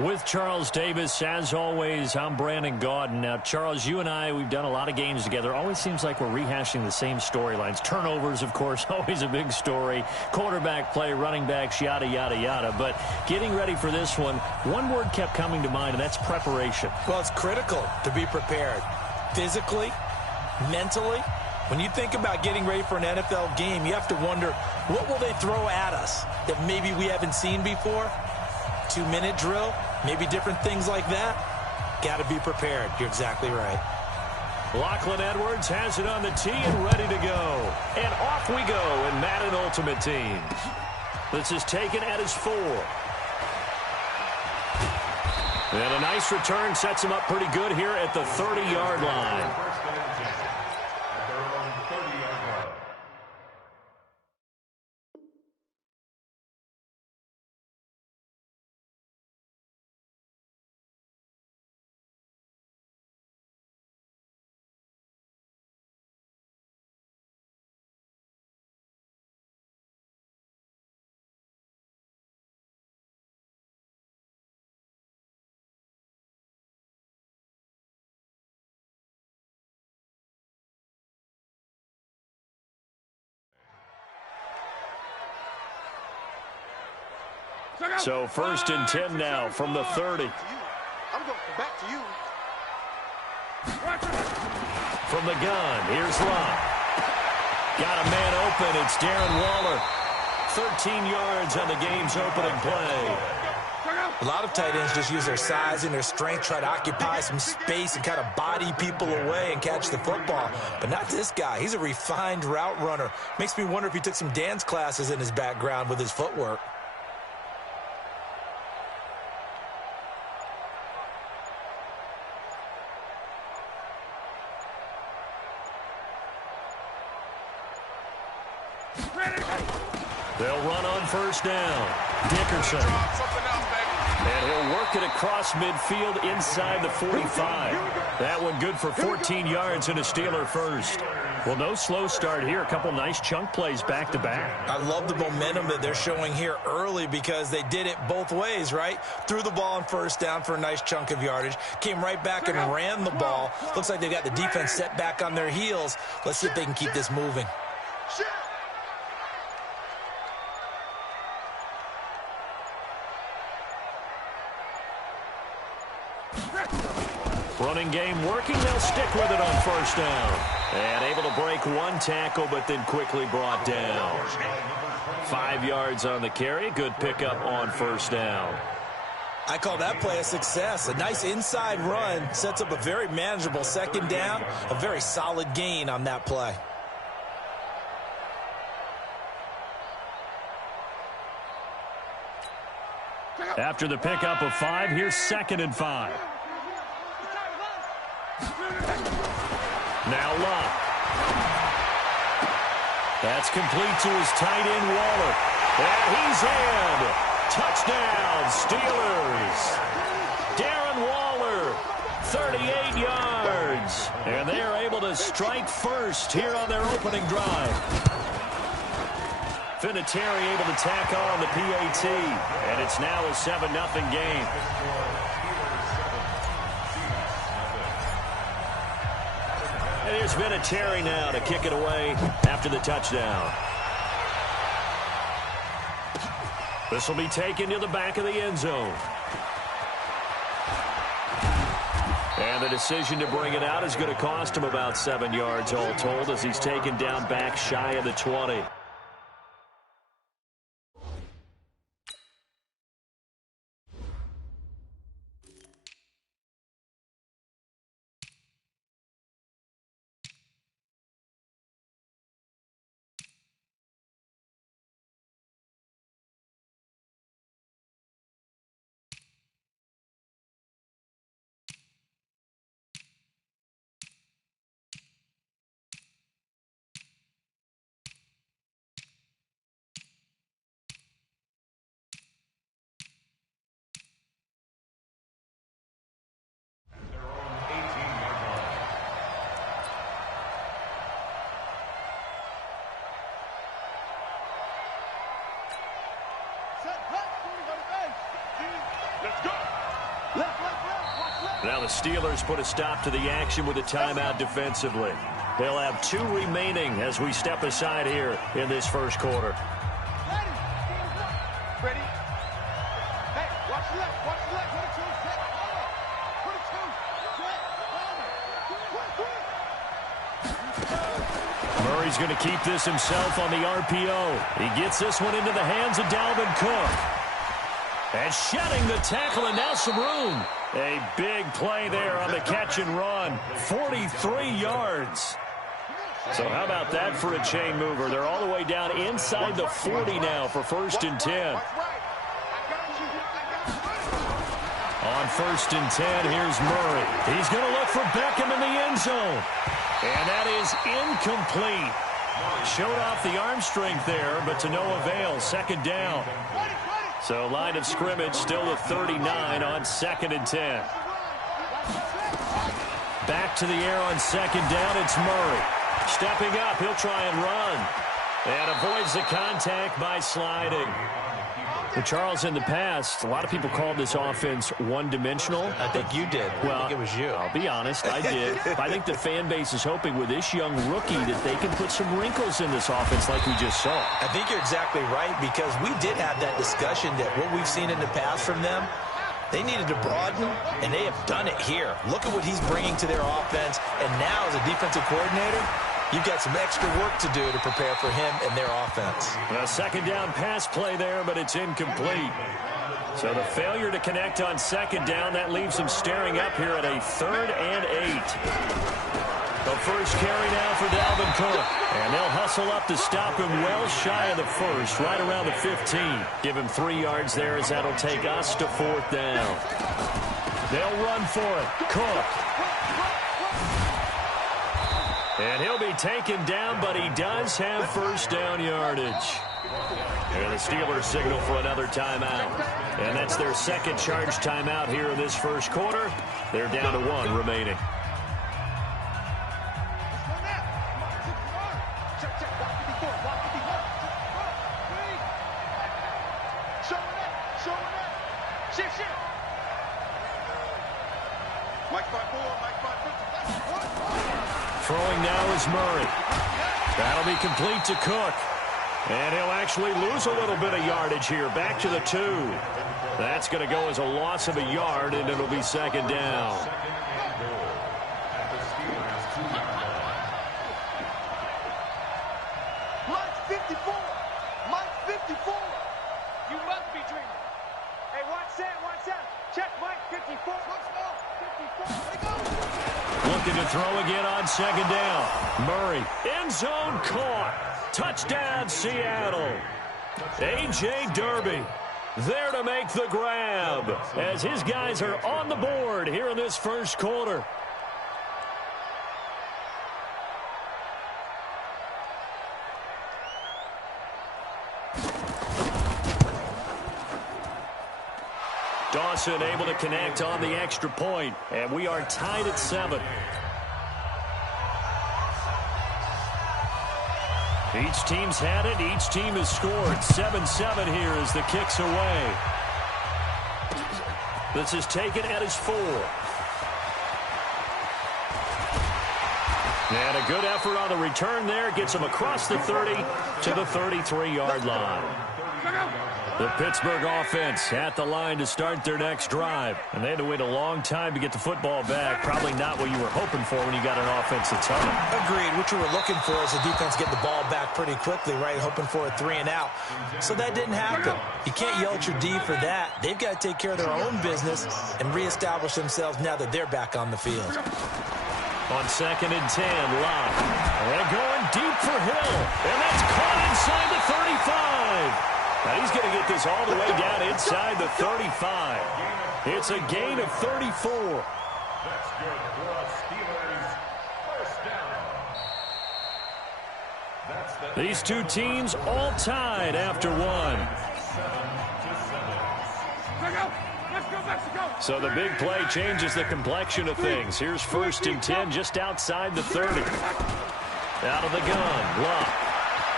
With Charles Davis, as always, I'm Brandon Gaudin. Now, Charles, you and I, we've done a lot of games together. Always seems like we're rehashing the same storylines. Turnovers, of course, always a big story. Quarterback play, running backs, yada, yada, yada. But getting ready for this one word kept coming to mind, and that's preparation. Well, it's critical to be prepared. Physically, mentally. When you think about getting ready for an NFL game, you have to wonder, what will they throw at us that maybe we haven't seen before? 2-minute drill, maybe different things like that. Got to be prepared. You're exactly right. Lachlan Edwards has it on the tee and ready to go. And off we go in Madden Ultimate Team. This is taken at his 4. And a nice return sets him up pretty good here at the 30-yard line. So 1st and 10 now from the 30. I'm going back to you. From the gun, here's Love. Got a man open. It's Darren Waller. 13 yards on the game's opening play. A lot of tight ends just use their size and their strength, try to occupy some space and kind of body people away and catch the football. But not this guy. He's a refined route runner. Makes me wonder if he took some dance classes in his background with his footwork. They'll run on 1st down. Dickerson. And he'll work it across midfield inside the 45. That one good for 14 yards and a Steeler first. Well, no slow start here. A couple nice chunk plays back-to-back. I love the momentum that they're showing here early because they did it both ways, right? Threw the ball on 1st down for a nice chunk of yardage. Came right back and ran the ball. Looks like they've got the defense set back on their heels. Let's see if they can keep this moving. Running game working. They'll stick with it on 1st down. And able to break one tackle, but then quickly brought down. 5 yards on the carry. Good pickup on 1st down. I call that play a success. A nice inside run sets up a very manageable 2nd down. A very solid gain on that play. After the pickup of 5, here's 2nd and 5. Now Love. That's complete to his tight end, Waller. And he's in. Touchdown, Steelers. Darren Waller, 38 yards. And they are able to strike first here on their opening drive. Vinatieri able to tack on the PAT. And it's now a 7-0 game. And here's Vinatieri now to kick it away after the touchdown. This will be taken to the back of the end zone. And the decision to bring it out is going to cost him about 7 yards all told as he's taken down back shy of the 20. Let's go. Now the Steelers put a stop to the action with a timeout defensively. They'll have 2 remaining as we step aside here in this first quarter. Ready? Hey, watch the left. Watch the left. Murray's going to keep this himself on the RPO. He gets this one into the hands of Dalvin Cook. And shedding the tackle, and now some room. A big play there on the catch and run. 43 yards. So how about that for a chain mover? They're all the way down inside the 40 now for 1st and 10. On 1st and 10, here's Murray. He's going to look for Beckham in the end zone. And that is incomplete. Showed off the arm strength there, but to no avail. 2nd down. So line of scrimmage still a 39 on 2nd and 10. Back to the air on 2nd down, it's Murray. Stepping up, he'll try and run. And avoids the contact by sliding. Well, Charles, in the past, a lot of people called this offense one-dimensional. I think you did. Well, I think it was you. I'll be honest, I did. I think the fan base is hoping with this young rookie that they can put some wrinkles in this offense like we just saw. I think you're exactly right, because we did have that discussion that what we've seen in the past from them, they needed to broaden, and they have done it here. Look at what he's bringing to their offense, and now as a defensive coordinator, you've got some extra work to do to prepare for him and their offense. A 2nd down pass play there, but it's incomplete. So the failure to connect on 2nd down, that leaves them staring up here at a 3rd and 8. The first carry now for Dalvin Cook. And they'll hustle up to stop him well shy of the first, right around the 15. Give him 3 yards there as that'll take us to 4th down. They'll run for it. Cook. And he'll be taken down, but he does have 1st down yardage. And the Steelers signal for another timeout. And that's their 2nd charge timeout here in this first quarter. They're down to 1 remaining. Throwing now is Murray. That'll be complete to Cook. And he'll actually lose a little bit of yardage here. Back to the 2. That's going to go as a loss of a yard, and it'll be 2nd down. Mike 54. Mike 54. You must be dreaming. Hey, watch that. Check Mike 54. 54. Looking to throw again on 2nd down. Murray, end zone caught. Touchdown, Seattle. A.J. Derby there to make the grab as his guys are on the board here in this first quarter. Dawson able to connect on the extra point, and we are tied at 7. Each team's had it. Each team has scored. 7-7 here as the kick's away. This is taken at his 4. And a good effort on the return there. Gets him across the 30 to the 33-yard line. The Pittsburgh offense at the line to start their next drive. And they had to wait a long time to get the football back. Probably not what you were hoping for when you got an offense that's home. Agreed. What you were looking for is the defense getting the ball back pretty quickly, right? Hoping for a 3 and out. So that didn't happen. You can't yell at your D for that. They've got to take care of their own business and reestablish themselves now that they're back on the field. On 2nd and 10, Locke. And going deep for Hill. And that's caught inside the 35. Now he's going to get this all the way down inside the 35. It's a gain of 34. That's good for us, Steelers. 1st down. These two teams all tied after 1. So the big play changes the complexion of things. Here's 1st and 10 just outside the 30. Out of the gun, Locke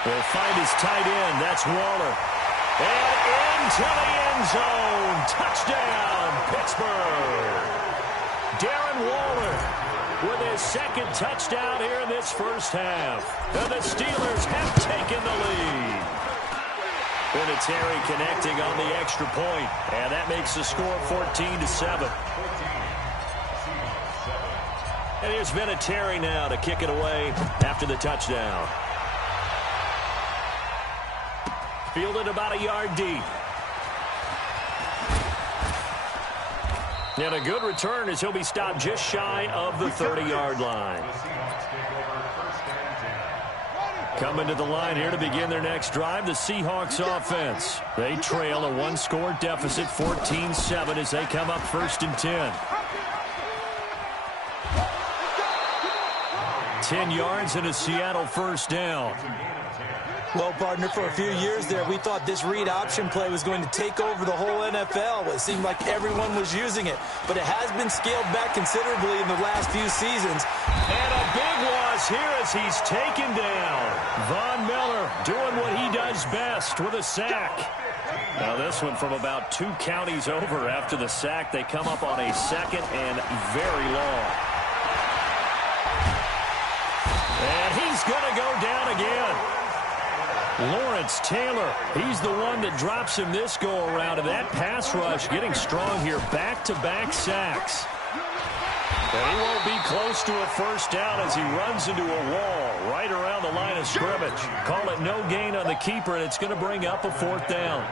will find his tight end. That's Waller. And into the end zone. Touchdown, Pittsburgh. Darren Waller with his second touchdown here in this first half. And the Steelers have taken the lead. Vinatieri connecting on the extra point, and that makes the score 14-7. And here's Vinatieri now to kick it away after the touchdown. Fielded about a yard deep. And a good return as he'll be stopped just shy of the 30-yard line. Coming to the line here to begin their next drive, the Seahawks offense. They trail a one-score deficit, 14-7, as they come up 1st and 10. 10 yards and a Seattle first down. Well, partner, for a few years there, we thought this read option play was going to take over the whole NFL. It seemed like everyone was using it, but it has been scaled back considerably in the last few seasons. And a big loss here as he's taken down. Von Miller doing what he does best with a sack. Now this one from about 2 counties over after the sack. They come up on a 2nd and very long. And he's going to go down again. Lawrence Taylor, he's the one that drops him this go-around. And that pass rush getting strong here. Back-to-back sacks. And he won't be close to a first down as he runs into a wall right around the line of scrimmage. Call it no gain on the keeper, and it's going to bring up a 4th down.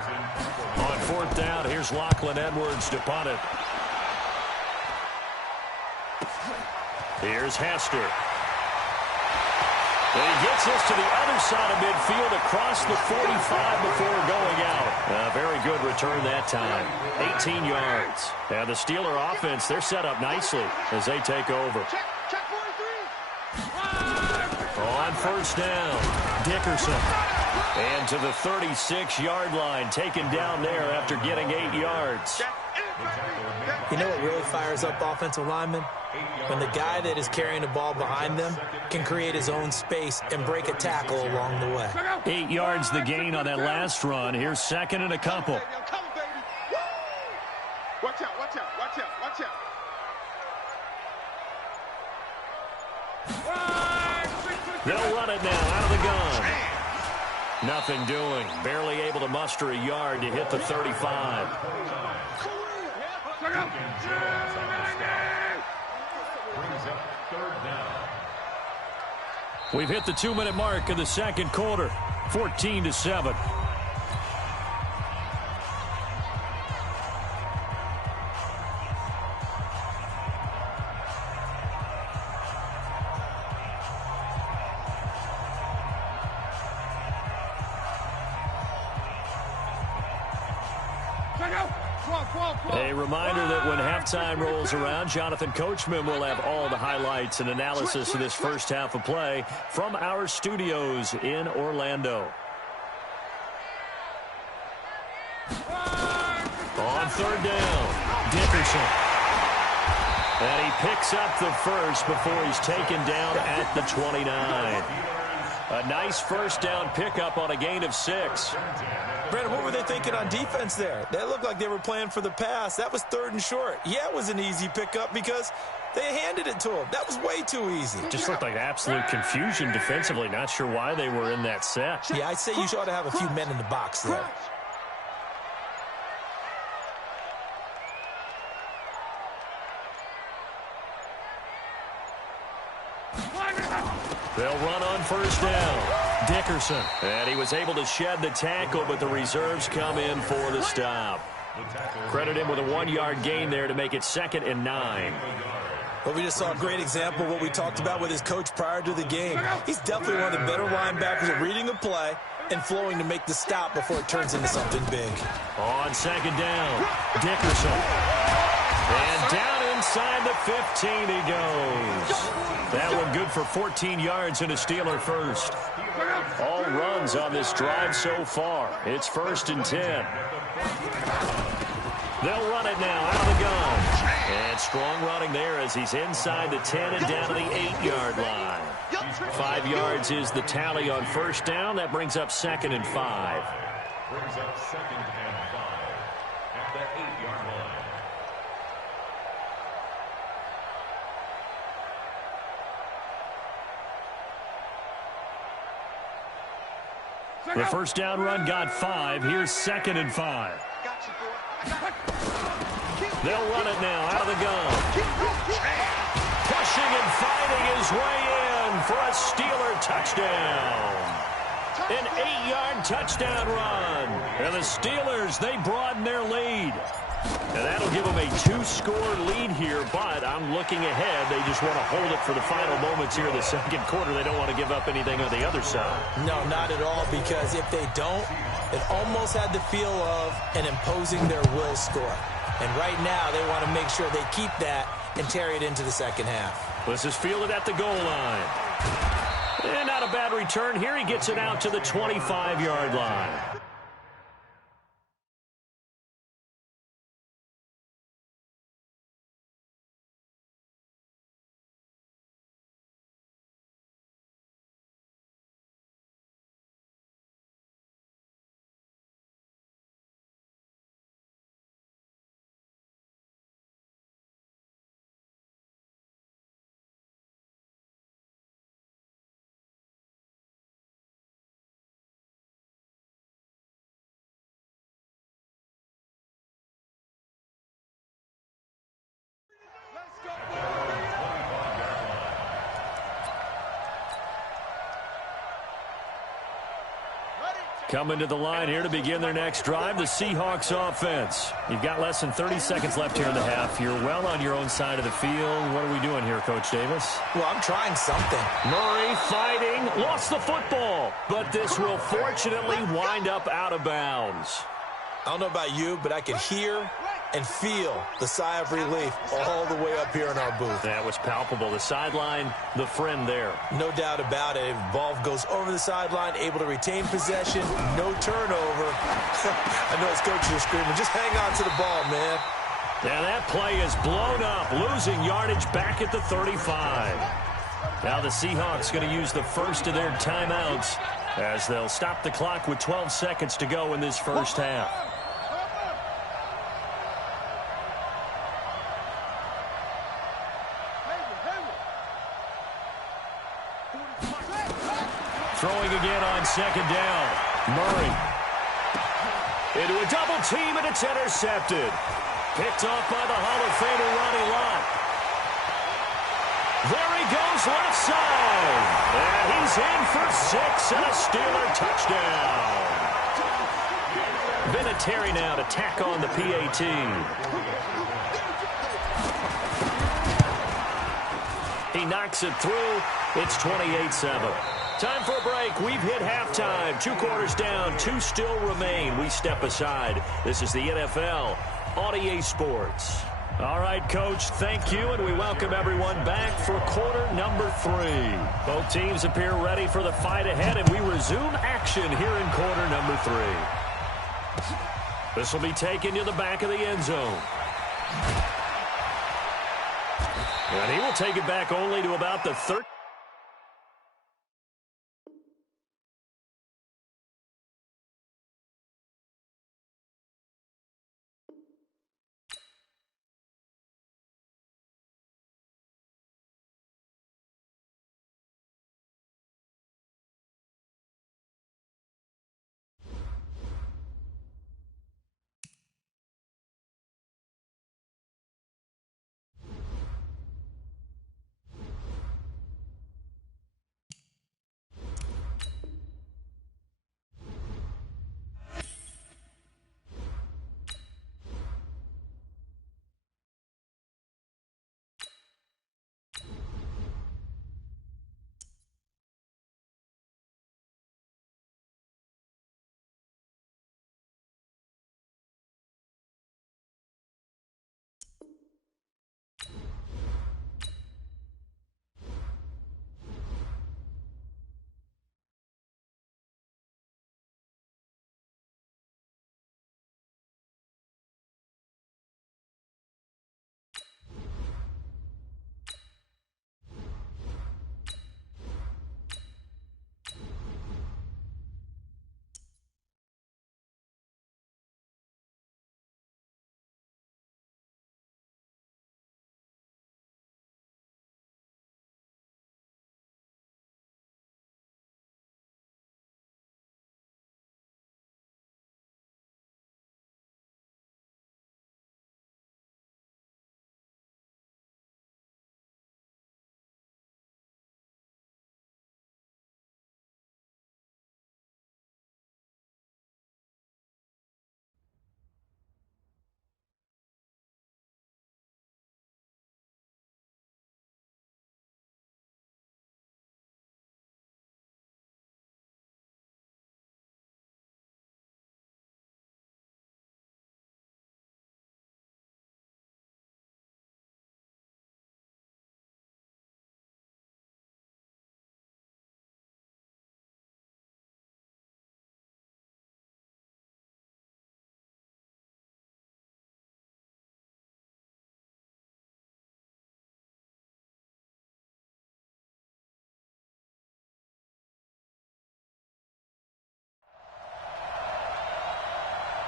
On 4th down, here's Lachlan Edwards to punt it. Here's Hester. And he gets this to the other side of midfield across the 45 before going out. A very good return that time. 18 yards. And the Steeler offense, they're set up nicely as they take over. Check 43. On 1st down, Dickerson. And to the 36-yard line, taken down there after getting 8 yards. You know what really fires up offensive linemen? When the guy that is carrying the ball behind them can create his own space and break a tackle along the way. 8 yards the gain on that last run. Here's 2nd and a couple. Watch out, watch out, watch out, watch out. They'll run it now out of the gun. Nothing doing. Barely able to muster a yard to hit the 35. We've hit the 2-minute mark of the 2nd quarter. 14-7. A reminder that when halftime rolls around, Jonathan Coachman will have all the highlights and analysis of this first half of play from our studios in Orlando. On 3rd down, Dickerson. And he picks up the first before he's taken down at the 29. A nice first down pickup on a gain of 6. Brandon, what were they thinking on defense there? They looked like they were playing for the pass. That was 3rd and short. Yeah, it was an easy pickup because they handed it to him. That was way too easy. Just looked like absolute confusion defensively. Not sure why they were in that set. Yeah, I'd say you ought to have a few men in the box there. They'll run on 1st down. Dickerson. And he was able to shed the tackle, but the reserves come in for the stop. Credit him with a 1-yard gain there to make it 2nd and 9. Well, we just saw a great example of what we talked about with his coach prior to the game. He's definitely one of the better linebackers at reading a play and flowing to make the stop before it turns into something big. On 2nd down, Dickerson. And down inside the 15 he goes. That one good for 14 yards and a Steeler first. All runs on this drive so far. It's 1st and 10. They'll run it now out of the gun. And strong running there as he's inside the 10 and down to the 8-yard line. 5 yards is the tally on 1st down. That brings up 2nd and 5. brings up 2nd and 5 at the 8-yard line. The first down run got 5. Here's 2nd and 5. They'll run it now out of the gun. Pushing and fighting his way in for a Steeler touchdown. An 8-yard touchdown run. And the Steelers, they broaden their lead. And that'll give them a 2-score lead here, but I'm looking ahead. They just want to hold it for the final moments here in the second quarter. They don't want to give up anything on the other side. No, not at all, because if they don't, it almost had the feel of an imposing their will score. And right now, they want to make sure they keep that and carry it into the second half. This is fielded at the goal line. And not a bad return here. He gets it out to the 25-yard line. Coming to the line here to begin their next drive, the Seahawks offense. You've got less than 30 seconds left here in the half. You're well on your own side of the field. What are we doing here, Coach Davis? Well, I'm trying something. Murray fighting, lost the football, but this will fortunately wind up out of bounds. I don't know about you, but I could hear and feel the sigh of relief all the way up here in our booth. That was palpable. The sideline, the friend there. No doubt about it. Ball goes over the sideline, able to retain possession, no turnover. I know his coaches are screaming, just hang on to the ball, man. Yeah, that play is blown up, losing yardage back at the 35. Now the Seahawks going to use the first of their timeouts as they'll stop the clock with 12 seconds to go in this first half. Throwing again on second down. Murray. Into a double team, and it's intercepted. Picked off by the Hall of Famer Ronnie Lott. There he goes left side. And he's in for 6 and a Steeler touchdown. Vinatieri now to tack on the PAT. He knocks it through. It's 28-7. Time for a break. We've hit halftime. 2 quarters down. 2 still remain. We step aside. This is the NFL on EA Sports. All right, Coach, thank you, and we welcome everyone back for quarter number 3. Both teams appear ready for the fight ahead, and we resume action here in quarter number 3. This will be taken to the back of the end zone. And he will take it back only to about the 13.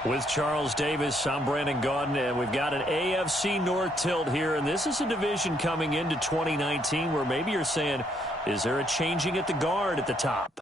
With Charles Davis, I'm Brandon Gaudin, and we've got an AFC North tilt here, and this is a division coming into 2019 where maybe you're saying, is there a changing at the guard at the top?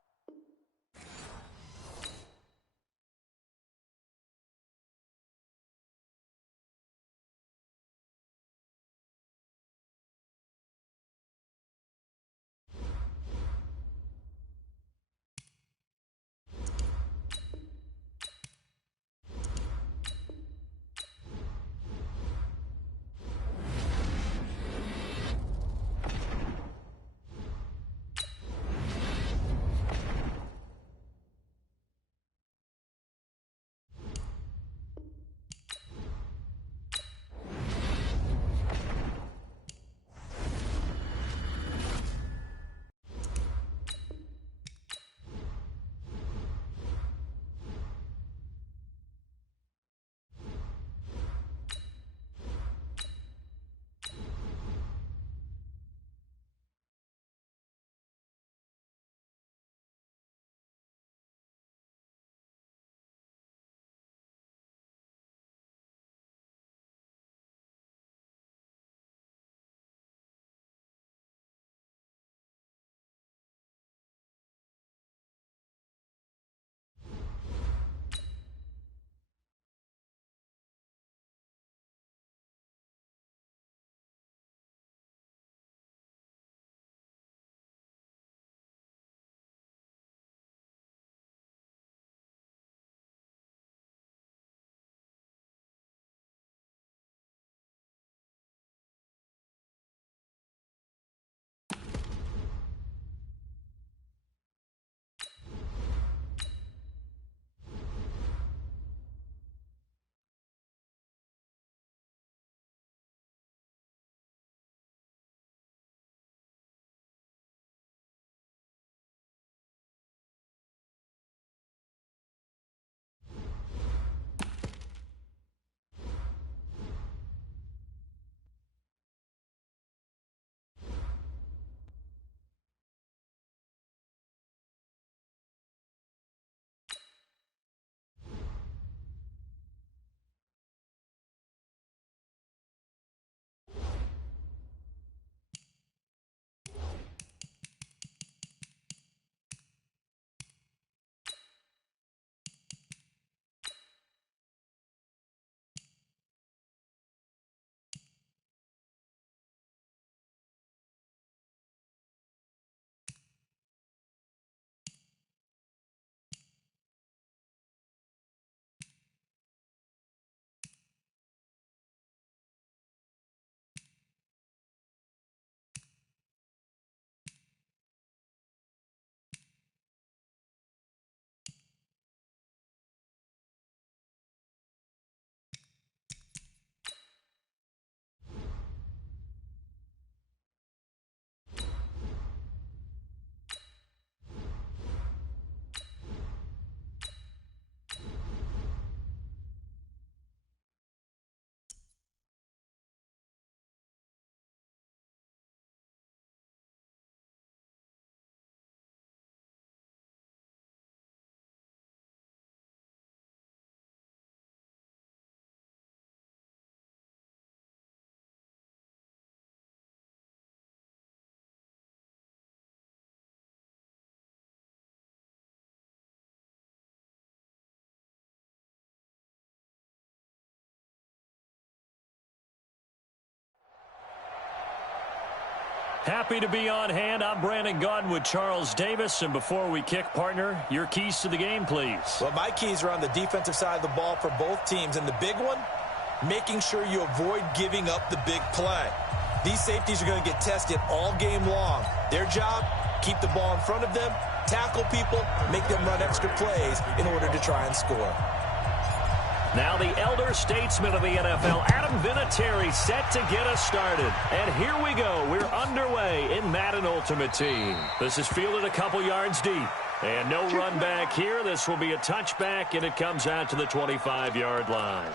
Happy to be on hand. I'm Brandon Gaudin with Charles Davis. And before we kick, partner, your keys to the game, please. Well, my keys are on the defensive side of the ball for both teams. And the big one, making sure you avoid giving up the big play. These safeties are going to get tested all game long. Their job, keep the ball in front of them, tackle people, make them run extra plays in order to try and score. Now the elder statesman of the NFL, Adam Vinatieri, set to get us started. And here we go. We're underway in Madden Ultimate Team. This is fielded a couple yards deep. And no run back here. This will be a touchback, and it comes out to the 25-yard line.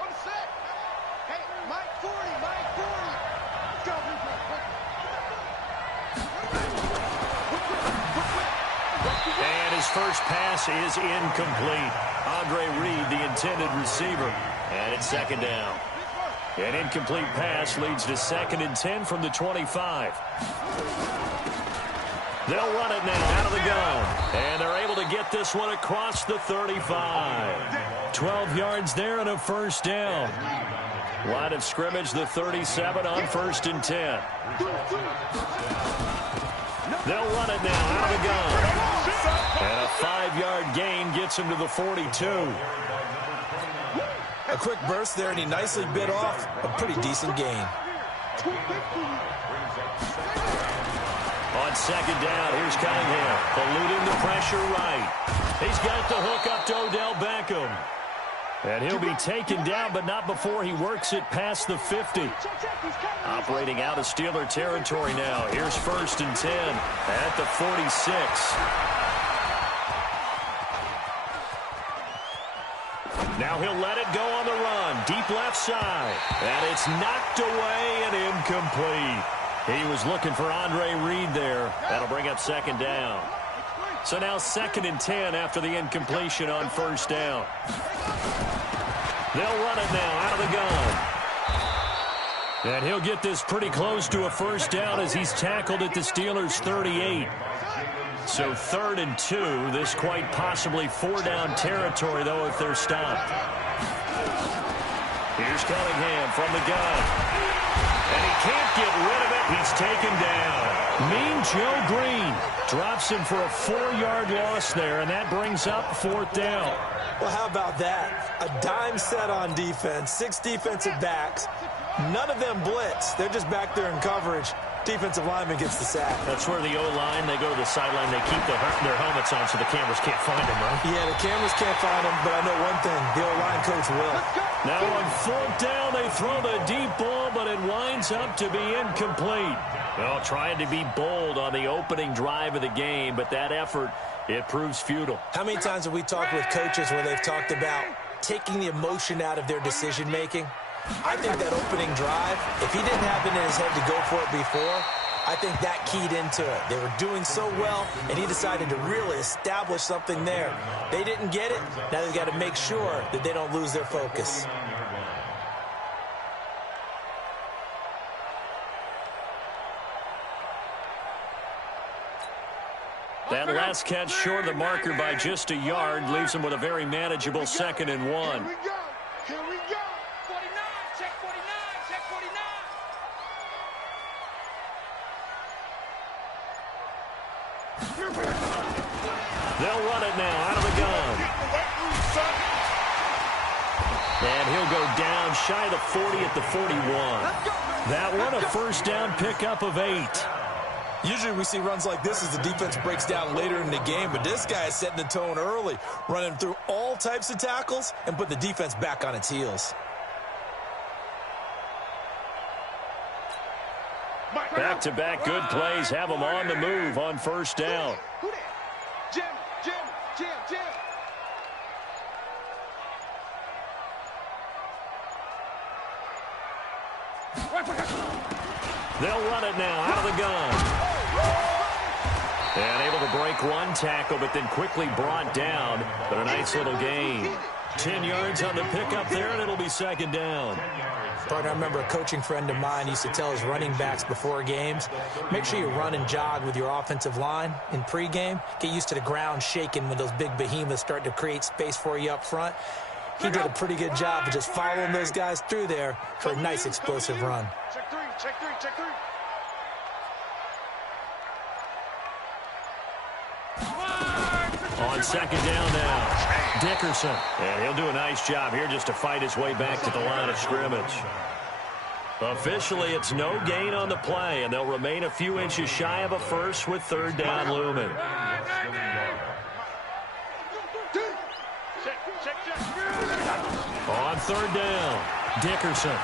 On the set. Hey, Mike 40, Mike 40. Let's go. And his first pass is incomplete. Andre Reed, the intended receiver. And it's second down. An incomplete pass leads to 2nd and 10 from the 25. They'll run it now out of the gun. And they're able to get this one across the 35. 12 yards there and a first down. Line of scrimmage, the 37 on 1st and 10. They'll run it now out of the gun. And a 5-yard gain gets him to the 42. A quick burst there, and he nicely bit off a pretty decent gain. On 2nd down, here's Cunningham, eluding the pressure right. He's got the hook up to Odell Beckham. And he'll be taken down, but not before he works it past the 50. Operating out of Steeler territory now. Here's 1st and 10 at the 46. Now he'll let it go on the run. Deep left side. And it's knocked away and incomplete. He was looking for Andre Reed there. That'll bring up 2nd down. So now 2nd and 10 after the incompletion on 1st down. They'll run it now out of the gun. And he'll get this pretty close to a first down as he's tackled at the Steelers' 38. So 3rd and 2. This quite possibly 4-down territory, though, if they're stopped. Here's Cunningham from the gun. And he can't get rid of it. He's taken down. Mean Joe Green drops him for a 4-yard loss there, and that brings up 4th down. Well, how about that? A dime set on defense, 6 defensive backs. None of them blitz. They're just back there in coverage. Defensive lineman gets the sack. That's where the O-line, they go to the sideline, they keep their helmets on so the cameras can't find them, right? Yeah, the cameras can't find them, but I know one thing. The O-line coach will. Now on 4th down, they throw the deep ball, but it winds up to be incomplete. Well, trying to be bold on the opening drive of the game, but that effort, it proves futile. How many times have we talked with coaches where they've talked about taking the emotion out of their decision-making? I think that opening drive, if he didn't have it in his head to go for it before, I think that keyed into it. They were doing so well, and he decided to really establish something there. They didn't get it. Now they've got to make sure that they don't lose their focus. That last catch short of the marker by just a yard leaves him with a very manageable 2nd and 1. Here we go. Here we go. 49. Check 49. Check 49. They'll run it now out of the gun. And he'll go down shy of the 40 at the 41. That one a first down pickup of 8. Usually we see runs like this as the defense breaks down later in the game, but this guy is setting the tone early, running through all types of tackles and put the defense back on its heels. Back-to-back good plays have them on the move on 1st down. Jim. They'll run it now out of the gun. And able to break one tackle, but then quickly brought down. But a nice little gain. 10 yards on the pickup there, and it'll be 2nd down. Partner, I remember a coaching friend of mine used to tell his running backs before games, make sure you run and jog with your offensive line in pregame. Get used to the ground shaking when those big behemoths start to create space for you up front. He did a pretty good job of just following those guys through there for a nice explosive run. Check 3. On 2nd down now, Dickerson. And he'll do a nice job here just to fight his way back to the line of scrimmage. Officially, it's no gain on the play, and they'll remain a few inches shy of a first with 3rd down looming. On 3rd down, Dickerson.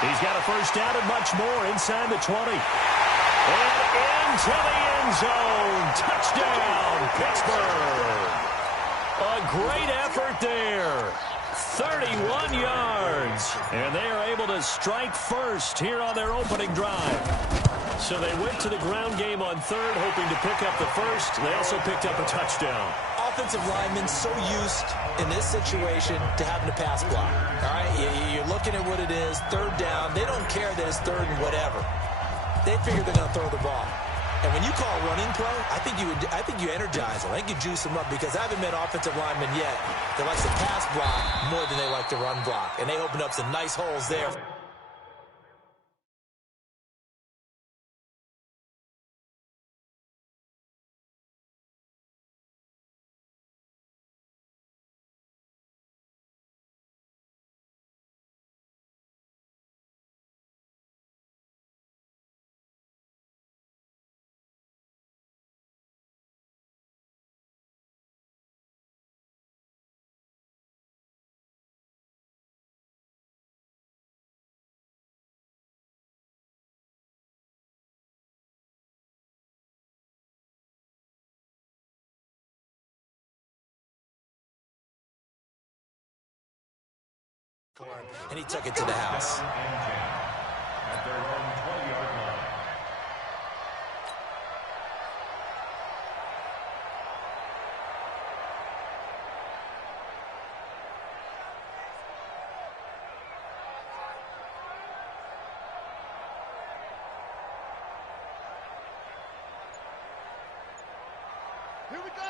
He's got a first down and much more inside the 20. And into the end zone. Touchdown, Pittsburgh. A great effort there. 31 yards. And they are able to strike first here on their opening drive. So they went to the ground game on third, hoping to pick up the first. They also picked up a touchdown. Offensive linemen so used in this situation to having to pass block. All right, you're looking at what it is, third down. They don't care that it's third and whatever. They figure they're going to throw the ball. And when you call a running play, I think you energize them. I think you juice them up, because I haven't met offensive linemen yet that likes to pass block more than they like to run block. And they opened up some nice holes there. And he took it to the house. At their own 20-yard line.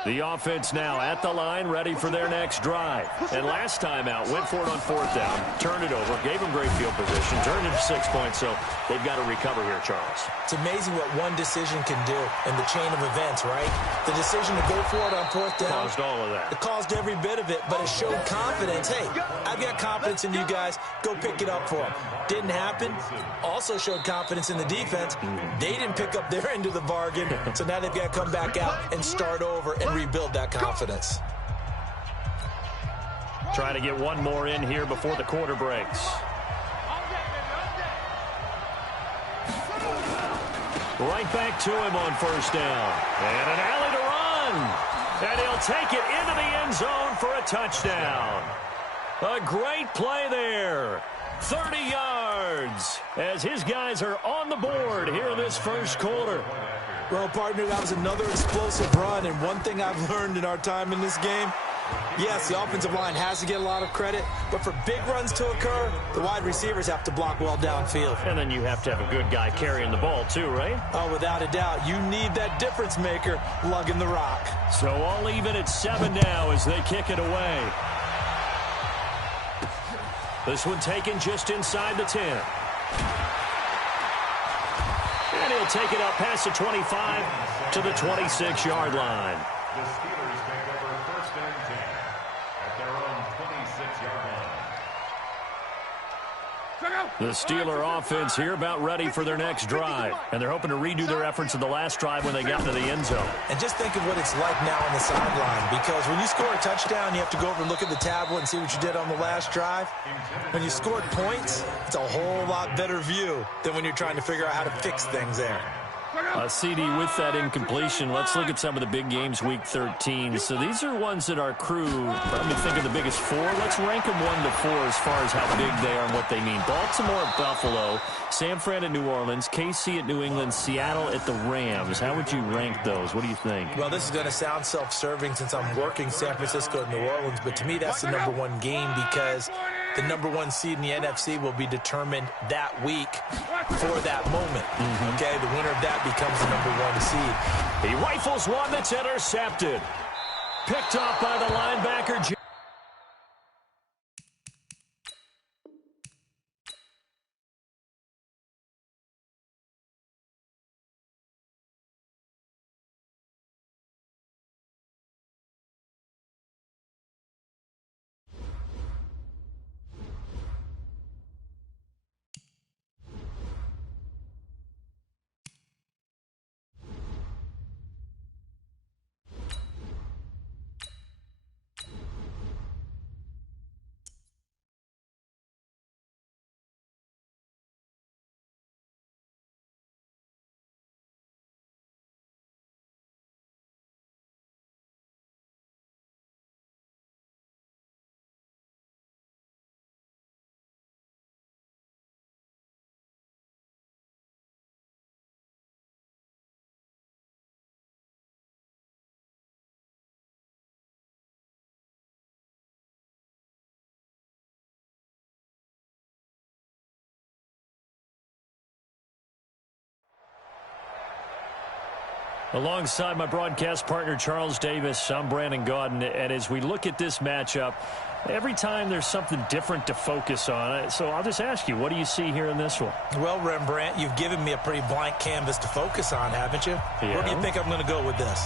The offense now at the line, ready for their next drive. And last time out, went for it on fourth down, turned it over, gave them great field position, turned it to 6 points, so they've got to recover here, Charles. It's amazing what one decision can do in the chain of events, right? The decision to go for it on fourth down. Caused all of that. It caused every bit of it, but it showed confidence. Hey, I've got confidence in you guys. Go pick it up for them. Didn't happen. Also showed confidence in the defense. They didn't pick up their end of the bargain, so now they've got to come back out and start over and rebuild that confidence. Try to get one more in here before the quarter breaks. Right back to him on first down. And an alley to run. And he'll take it into the end zone for a touchdown. A great play there. 30 yards as his guys are on the board here in this first quarter. Well, partner, that was another explosive run, and one thing I've learned in our time in this game, yes, the offensive line has to get a lot of credit, but for big runs to occur, the wide receivers have to block well downfield. And then you have to have a good guy carrying the ball too, right? Oh, without a doubt. You need that difference maker lugging the rock. So all even at 7 now as they kick it away. This one taken just inside the 10. And he'll take it up past the 25 to the 26-yard line. The Steelers take over first and 10 at their own 26-yard line. The Steeler offense here about ready for their next drive. And they're hoping to redo their efforts of the last drive when they got into the end zone. And just think of what it's like now on the sideline, because when you score a touchdown, you have to go over and look at the tablet and see what you did on the last drive. When you scored points, it's a whole lot better view than when you're trying to figure out how to fix things there. CD, with that incompletion, let's look at some of the big games week 13. So these are ones that our crew probably think of the biggest four. Let's rank them 1 to 4 as far as how big they are and what they mean. Baltimore at Buffalo, San Fran at New Orleans, KC at New England, Seattle at the Rams. How would you rank those? What do you think? Well, this is going to sound self-serving since I'm working San Francisco and New Orleans, but to me that's the #1 game because the #1 seed in the NFC will be determined that week for that moment. Okay, the winner of that becomes the #1 seed. He rifles one that's intercepted. Picked off by the linebacker. Alongside my broadcast partner, Charles Davis, I'm Brandon Gaudin. And as we look at this matchup, every time there's something different to focus on. So I'll just ask you, what do you see here in this one? Well, Rembrandt, you've given me a pretty blank canvas to focus on, haven't you? Yeah. Where do you think I'm going to go with this?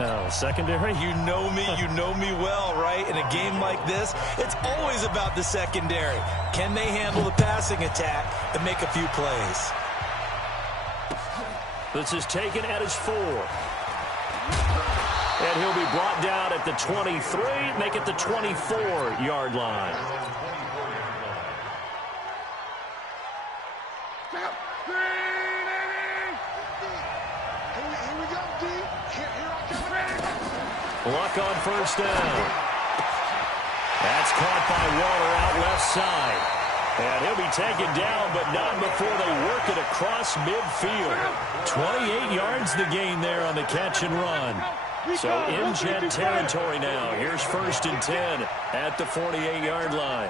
Oh, secondary? You know me well, right? In a game like this, it's always about the secondary. Can they handle the passing attack and make a few plays? This is taken at his 4. And he'll be brought down at the 23, make it the 24-yard line. Luck on first down. That's caught by Waller out left side. And he'll be taken down, but not before they work it across midfield. 28 yards the gain there on the catch and run. So in Jet territory now. Here's 1st and 10 at the 48-yard line.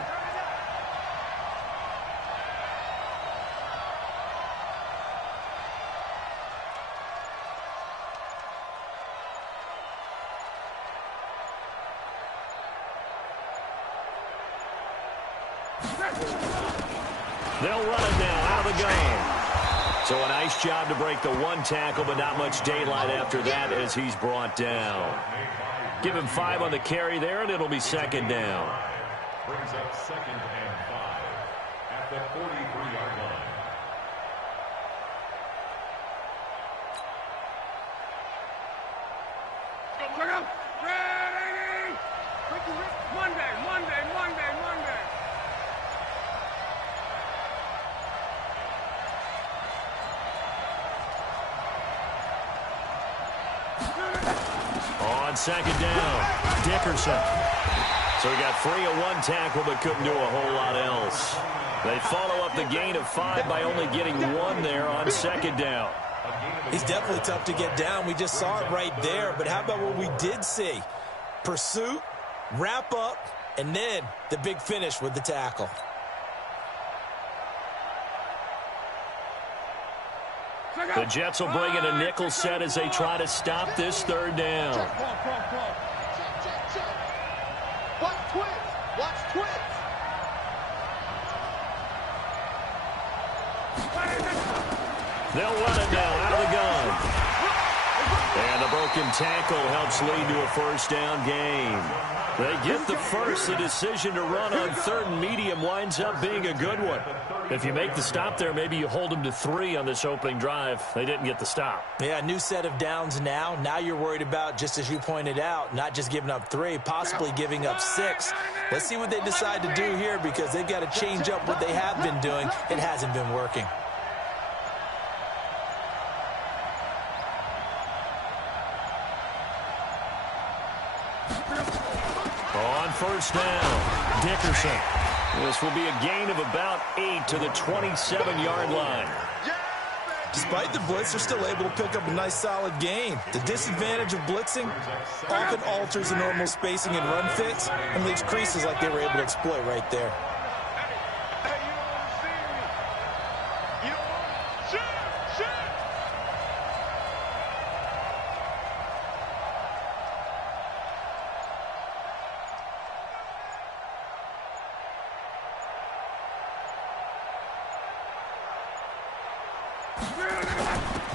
They'll run it now out of the gun. So a nice job to break the 1 tackle, but not much daylight after that as he's brought down. Give him 5 on the carry there, and it'll be 2nd down. Brings up 2nd and 5 at the 43-yard line. Monday. On 2nd down, Dickerson. So he got free of 1 tackle, but couldn't do a whole lot else. They follow up the gain of 5 by only getting 1 there on 2nd down. He's definitely tough to get down. We just saw it right there. But how about what we did see? Pursuit, wrap up, and then the big finish with the tackle. The Jets will bring in a nickel set as they try to stop this 3rd down. Watch twins. They'll run it now out of the gun. And the broken tackle helps lead to a 1st down gain. They get the first. The decision to run on 3rd and medium winds up being a good one. If you make the stop there, maybe you hold them to 3 on this opening drive. They didn't get the stop. Yeah, new set of downs now. Now you're worried about, just as you pointed out, not just giving up 3, possibly giving up 6. Let's see what they decide to do here, because they've got to change up what they have been doing. It hasn't been working. On 1st down, Dickerson. This will be a gain of about 8 to the 27-yard line. Despite the blitz, they're still able to pick up a nice solid gain. The disadvantage of blitzing often alters the normal spacing and run fits and leaves creases like they were able to exploit right there.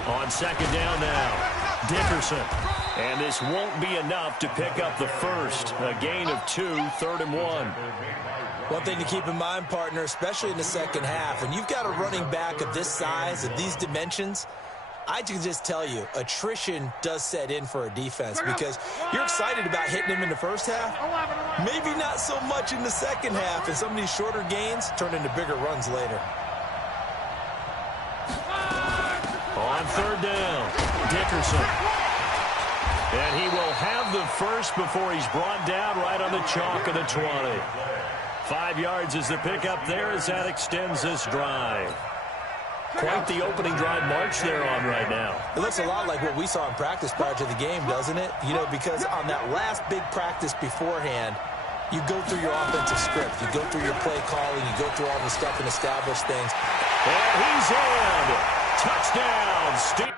On 2nd down now, Dickerson. And this won't be enough to pick up the first. A gain of 2, 3rd and 1. One thing to keep in mind, partner, especially in the second half, when you've got a running back of this size, of these dimensions, I can just tell you, attrition does set in for a defense, because you're excited about hitting him in the first half. Maybe not so much in the second half, and some of these shorter gains turn into bigger runs later. On 3rd down, Dickerson. And he will have the first before he's brought down right on the chalk of the 20. 5 yards is the pickup there as that extends this drive. Quite the opening drive march they're on right now. It looks a lot like what we saw in practice prior to the game, doesn't it? You know, because on that last big practice beforehand, you go through your offensive script. You go through your play calling. You go through all the stuff and establish things. And he's in. Touchdown, Steve.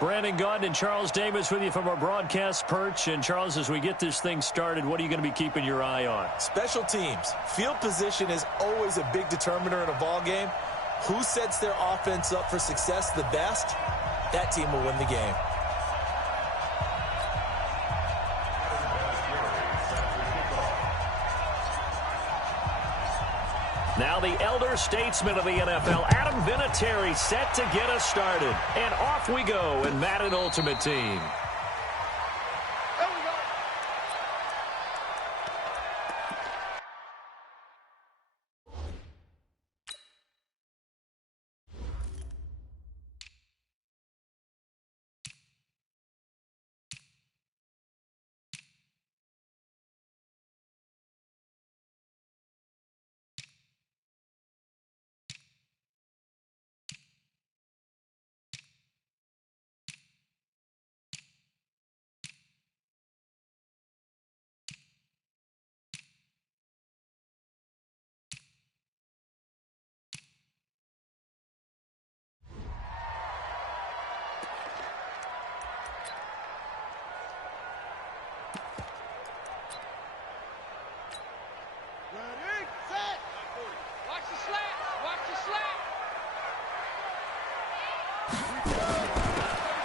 Brandon Gaudin and Charles Davis with you from our broadcast perch. And, Charles, as we get this thing started, what are you going to be keeping your eye on? Special teams. Field position is always a big determiner in a ball game. Who sets their offense up for success the best, that team will win the game. Now the elder statesman of the NFL, Adam Vinatieri, set to get us started. And off we go in Madden Ultimate Team.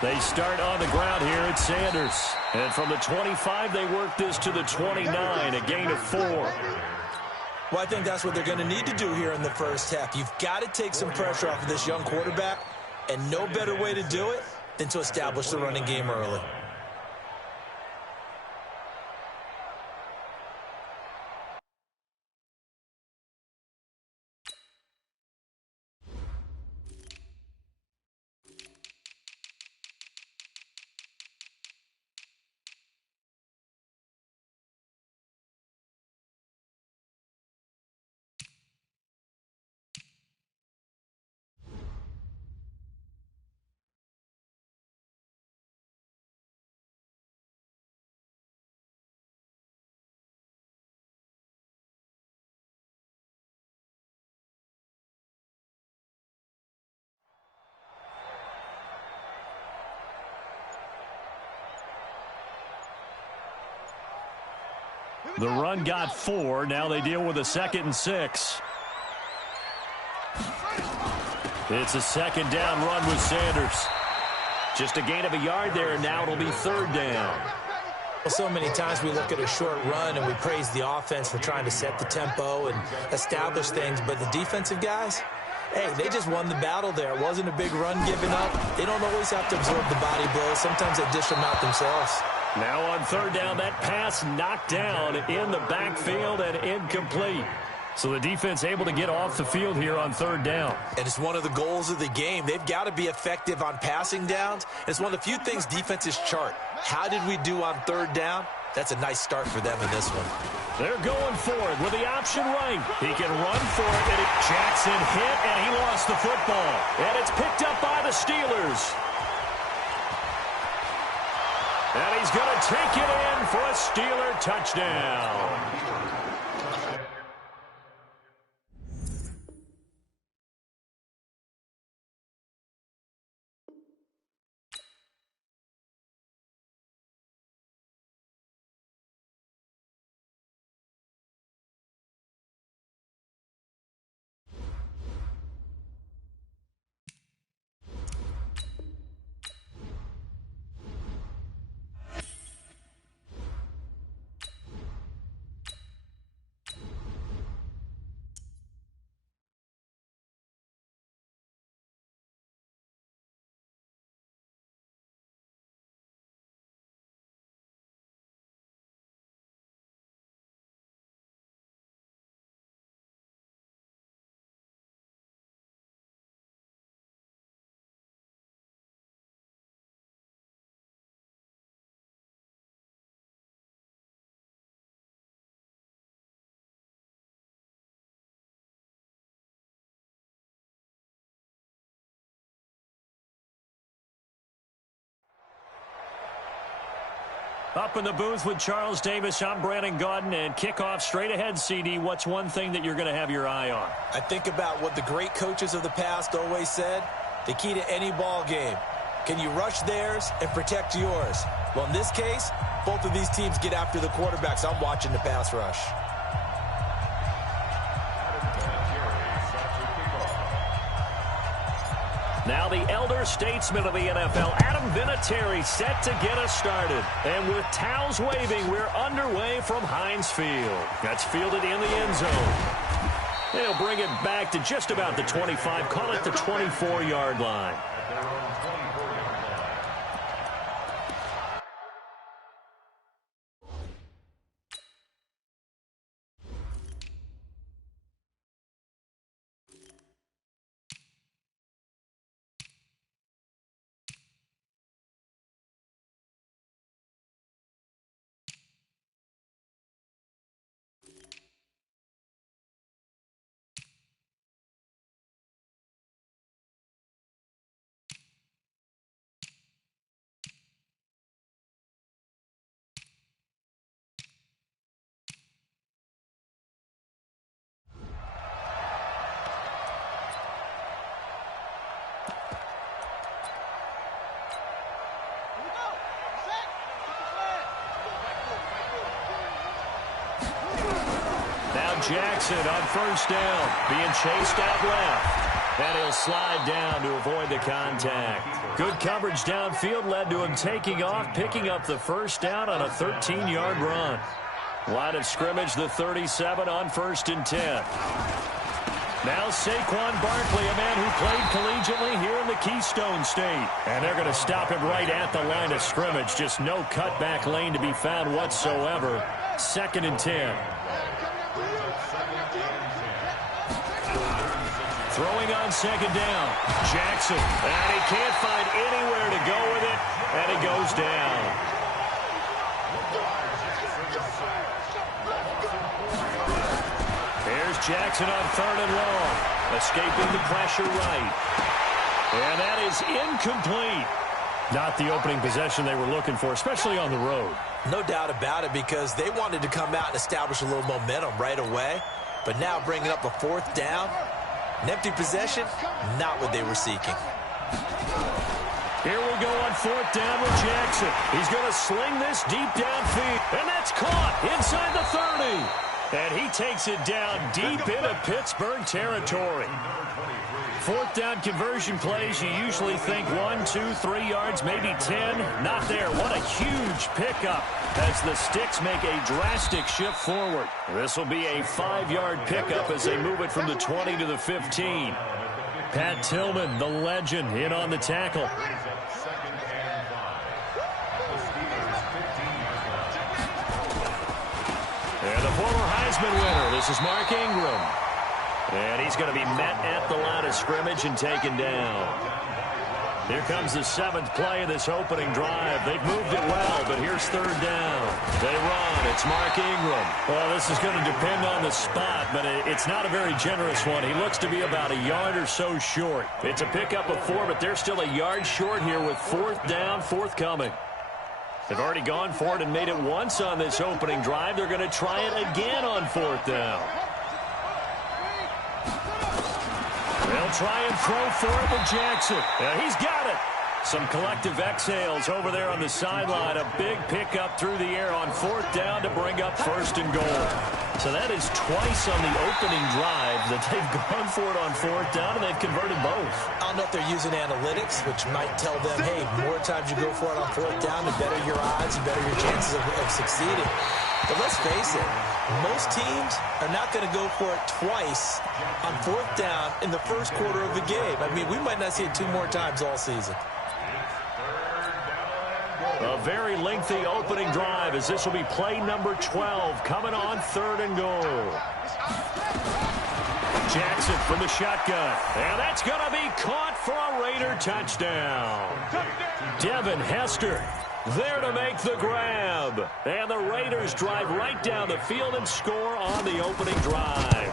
They start on the ground here at Sanders. And from the 25, they work this to the 29, a gain of 4. Well, I think that's what they're going to need to do here in the first half. You've got to take some pressure off of this young quarterback, and no better way to do it than to establish the running game early. The run got 4. Now they deal with a 2nd and 6. It's a 2nd down run with Sanders. Just a gain of a yard there, and now it'll be 3rd down. Well, so many times we look at a short run and we praise the offense for trying to set the tempo and establish things, but the defensive guys, hey, they just won the battle there. It wasn't a big run given up. They don't always have to absorb the body blows. Sometimes they dish them out themselves. Now on 3rd down, that pass knocked down in the backfield and incomplete. So the defense able to get off the field here on 3rd down. And it's one of the goals of the game. They've got to be effective on passing downs. It's one of the few things defenses chart. How did we do on 3rd down? That's a nice start for them in this one. They're going for it with the option right. He can run for it, and Jackson hit, and he lost the football. And it's picked up by the Steelers. And he's going to take it in for a Steeler touchdown. Up in the booth with Charles Davis, I'm Brandon Gaudin, and kickoff straight ahead, CD. What's one thing that you're going to have your eye on? I think about what the great coaches of the past always said. The key to any ball game Can you rush theirs and protect yours? Well, in this case, both of these teams get after the quarterbacks. I'm watching the pass rush. Now the elder statesman of the NFL, Adam Vinatieri, set to get us started. And with towels waving, we're underway from Heinz Field. That's fielded in the end zone. They'll bring it back to just about the 25, call it the 24-yard line. Jackson on first down, being chased out left. And he'll slide down to avoid the contact. Good coverage downfield led to him taking off, picking up the first down on a 13-yard run. Line of scrimmage, the 37 on 1st and 10. Now Saquon Barkley, a man who played collegiately here in the Keystone State. And they're going to stop him right at the line of scrimmage. Just no cutback lane to be found whatsoever. 2nd and 10. Throwing on 2nd down. Jackson. And he can't find anywhere to go with it. And he goes down. Here's Jackson on 3rd and long. Escaping the pressure right. And that is incomplete. Not the opening possession they were looking for, especially on the road. No doubt about it, because they wanted to come out and establish a little momentum right away. But now bringing up a 4th down. An empty possession, not what they were seeking. Here we go on 4th down with Jackson. He's going to sling this deep downfield. And that's caught inside the 30. And he takes it down deep into Pittsburgh territory. 4th down conversion plays, you usually think 1, 2, 3 yards, maybe 10. Not there. What a huge pickup as the Sticks make a drastic shift forward. This will be a 5-yard pickup as they move it from the 20 to the 15. Pat Tillman, the legend, in on the tackle. And the former Heisman winner, this is Mark Ingram. And he's going to be met at the line of scrimmage and taken down. Here comes the 7th play of this opening drive. They've moved it well, but here's 3rd down. They run. It's Mark Ingram. Well, this is going to depend on the spot, but it's not a very generous one. He looks to be about a yard or so short. It's a pickup of 4, but they're still a yard short here with 4th down, forthcoming. They've already gone for it and made it once on this opening drive. They're going to try it again on 4th down. They'll try and throw for it with Jackson. He's got it. Some collective exhales over there on the sideline. A big pickup through the air on 4th down to bring up 1st and goal. So that is twice on the opening drive that they've gone for it on 4th down, and they've converted both. I don't know if they're using analytics, which might tell them, hey, more times you go for it on 4th down, the better your odds, the better your chances of succeeding. But let's face it, most teams are not going to go for it twice on 4th down in the first quarter of the game. I mean, we might not see it 2 more times all season. A very lengthy opening drive as this will be play number 12 coming on 3rd and goal. Jackson from the shotgun. And that's going to be caught for a Raider touchdown. Devin Hester there to make the grab. And the Raiders drive right down the field and score on the opening drive.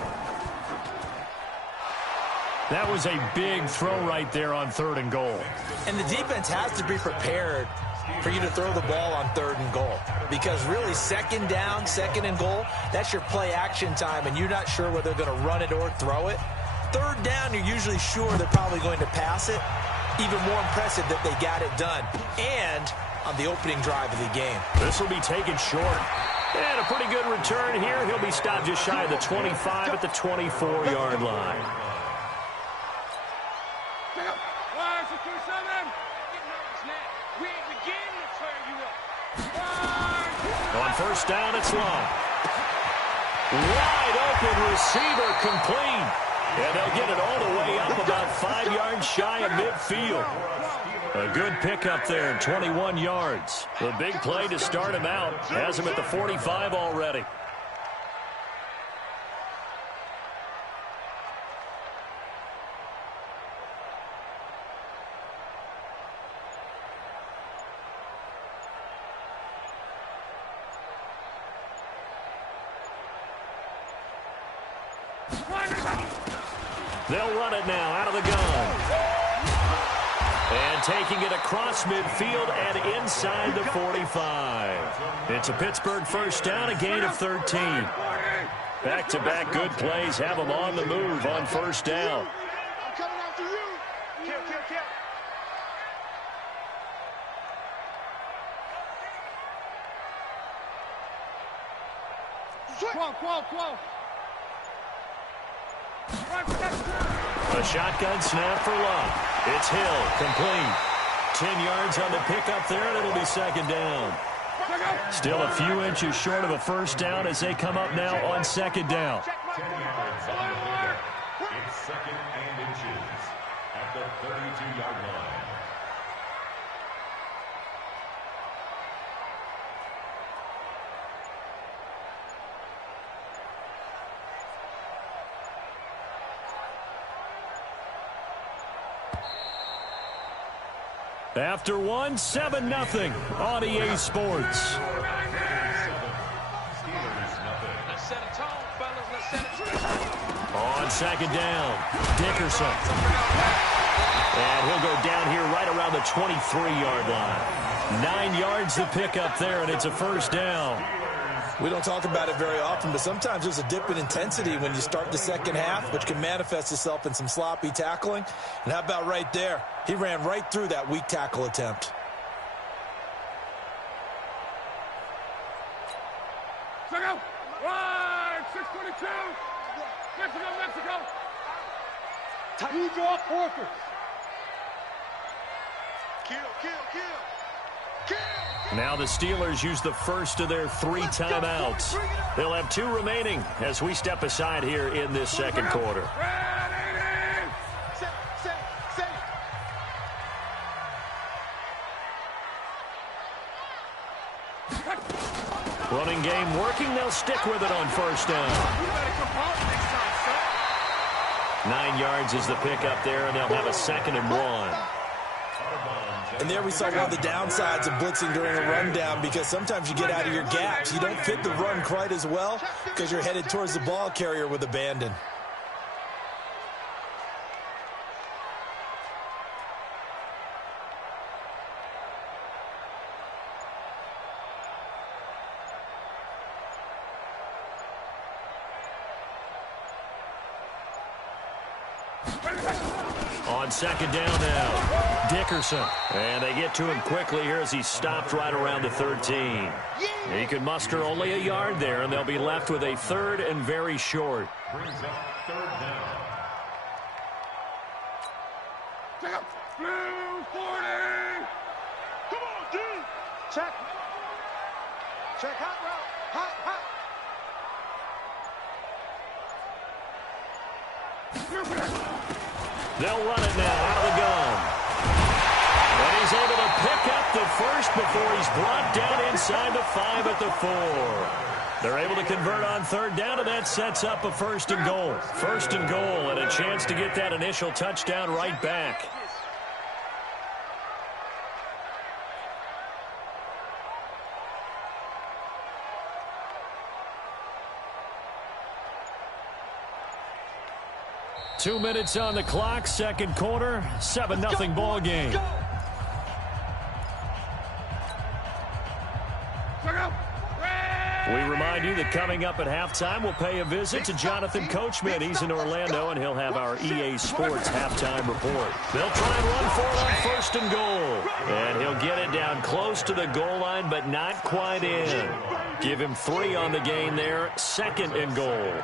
That was a big throw right there on 3rd and goal. And the defense has to be prepared for you to throw the ball on 3rd and goal. Because really, 2nd down, 2nd and goal, that's your play action time, and you're not sure whether they're going to run it or throw it. 3rd down, you're usually sure they're probably going to pass it. even more impressive that they got it done. And on the opening drive of the game. This will be taken short. And a pretty good return here. He'll be stopped just shy of the 25 at the 24-yard line. On first down, it's long. Wide open receiver complete. And they'll get it all the way up about 5 yards shy of midfield. A good pickup there, 21 yards. The big play to start him out. Has him at the 45 already. They'll run it now out of the gun. And taking it across midfield and inside the 45. It's a Pittsburgh first down, a gain of 13. Back-to-back good plays have them on the move on first down. I'm coming after you. Kill. Quo. A shotgun snap for Love. It's Hill, complete. 10 yards on the pickup there, and it'll be second down. Still a few inches short of a first down as they come up now on second down. 10 yards on the pickup. It's second and inches at the 32-yard line. After one, 7-0 on EA Sports. On second down, Dickerson. And he'll go down here right around the 23-yard line. 9 yards to pick up there, and it's a first down. We don't talk about it very often, but sometimes there's a dip in intensity when you start the second half, which can manifest itself in some sloppy tackling. And how about right there? He ran right through that weak tackle attempt. Check out. Right, 622. Mexico. Tahujo Porter. Kill. Now the Steelers use the first of their 3 timeouts. They'll have 2 remaining as we step aside here in this second quarter. Running game working. They'll stick with it on first down. 9 yards is the pickup there, and they'll have a 2nd and 1. And there we saw one of the downsides of blitzing during a rundown, because sometimes you get out of your gaps. You don't fit the run quite as well because you're headed towards the ball carrier with abandon. On second down now, Dickerson. And they get to him quickly here as he's stopped right around the 13. He can muster only a yard there, and they'll be left with a 3rd and very short. Brings up 3rd down. Check out. Blue 40. Come on, dude. Check. Hot route. Hot. They'll run it now out of the gun. And he's able to pick up the first before he's brought down inside the 5 at the 4. They're able to convert on 3rd down, and that sets up a 1st and goal. 1st and goal, and a chance to get that initial touchdown right back. Two minutes on the clock, second quarter, 7-0 ball game. We remind you that coming up at halftime, we'll pay a visit to Jonathan Coachman. He's in Orlando, and he'll have our EA Sports halftime report. They'll try and run for it on first and goal. And he'll get it down close to the goal line, but not quite in. Give him 3 on the gain there, second and goal.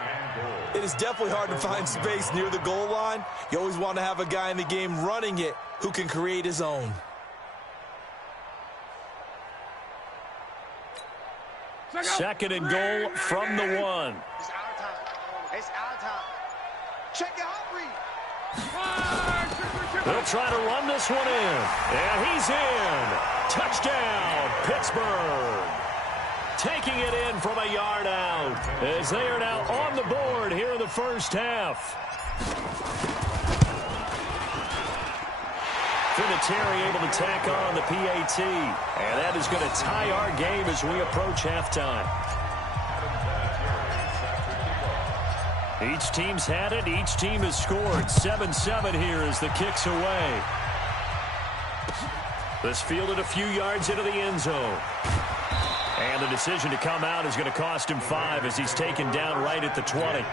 It is definitely hard to find space near the goal line. You always want to have a guy in the game running it who can create his own. Second and goal from the 1. It's our time. It's our time. Check it out, Reed. They'll try to run this one in. And he's in. Touchdown, Pittsburgh. Taking it in from a yard out as they are now on the board here in the first half. Vinatieri able to tack on the PAT. And that is going to tie our game as we approach halftime. Each team's had it. Each team has scored. 7-7 here as the kick's away. This fielded a few yards into the end zone. And the decision to come out is going to cost him 5 as he's taken down right at the 20.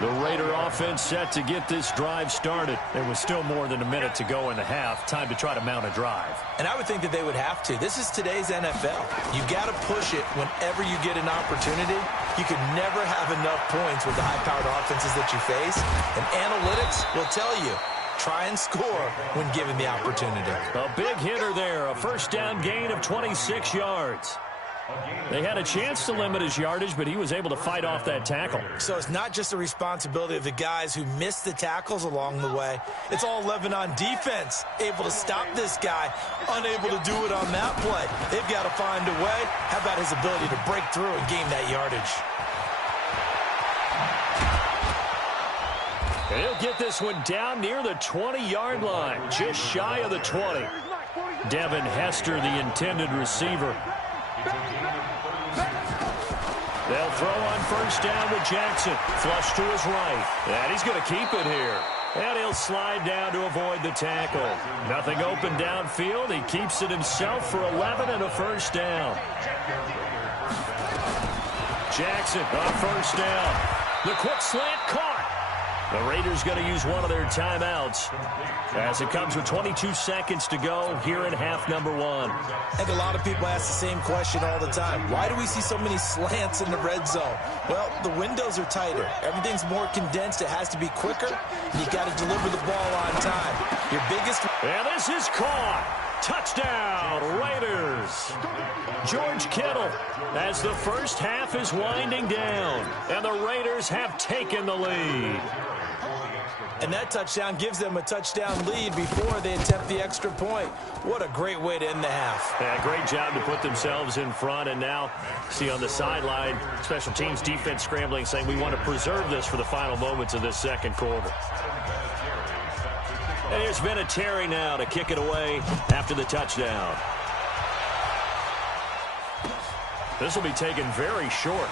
The Raider offense set to get this drive started. There was still more than a minute to go in the half. Time to try to mount a drive. And I would think that they would have to. This is today's NFL. You got to push it whenever you get an opportunity. You can never have enough points with the high-powered offenses that you face. And analytics will tell you, try and score when given the opportunity. A big hitter there. A first down gain of 26 yards. They had a chance to limit his yardage, but he was able to fight off that tackle. So it's not just the responsibility of the guys who missed the tackles along the way. It's all 11 on defense, able to stop this guy, unable to do it on that play. They've got to find a way. How about his ability to break through and gain that yardage? He'll get this one down near the 20-yard line, just shy of the 20. Devin Hester, the intended receiver. They'll throw on first down with Jackson. Flush to his right. And he's going to keep it here. And he'll slide down to avoid the tackle. Nothing open downfield. He keeps it himself for 11 and a first down. Jackson on first down. The quick slant caught. The Raiders going to use one of their timeouts as it comes with 22 seconds to go here in half number 1. I think a lot of people ask the same question all the time. Why do we see so many slants in the red zone? Well, the windows are tighter. Everything's more condensed. It has to be quicker. And you got to deliver the ball on time. Your biggest... And this is caught. Touchdown, Raiders. George Kittle as the first half is winding down. And the Raiders have taken the lead. And that touchdown gives them a touchdown lead before they attempt the extra point. What a great way to end the half. Yeah, great job to put themselves in front. And now, see on the sideline, special teams defense scrambling, saying we want to preserve this for the final moments of this second quarter. And here's Vinatieri now to kick it away after the touchdown. This will be taken very short.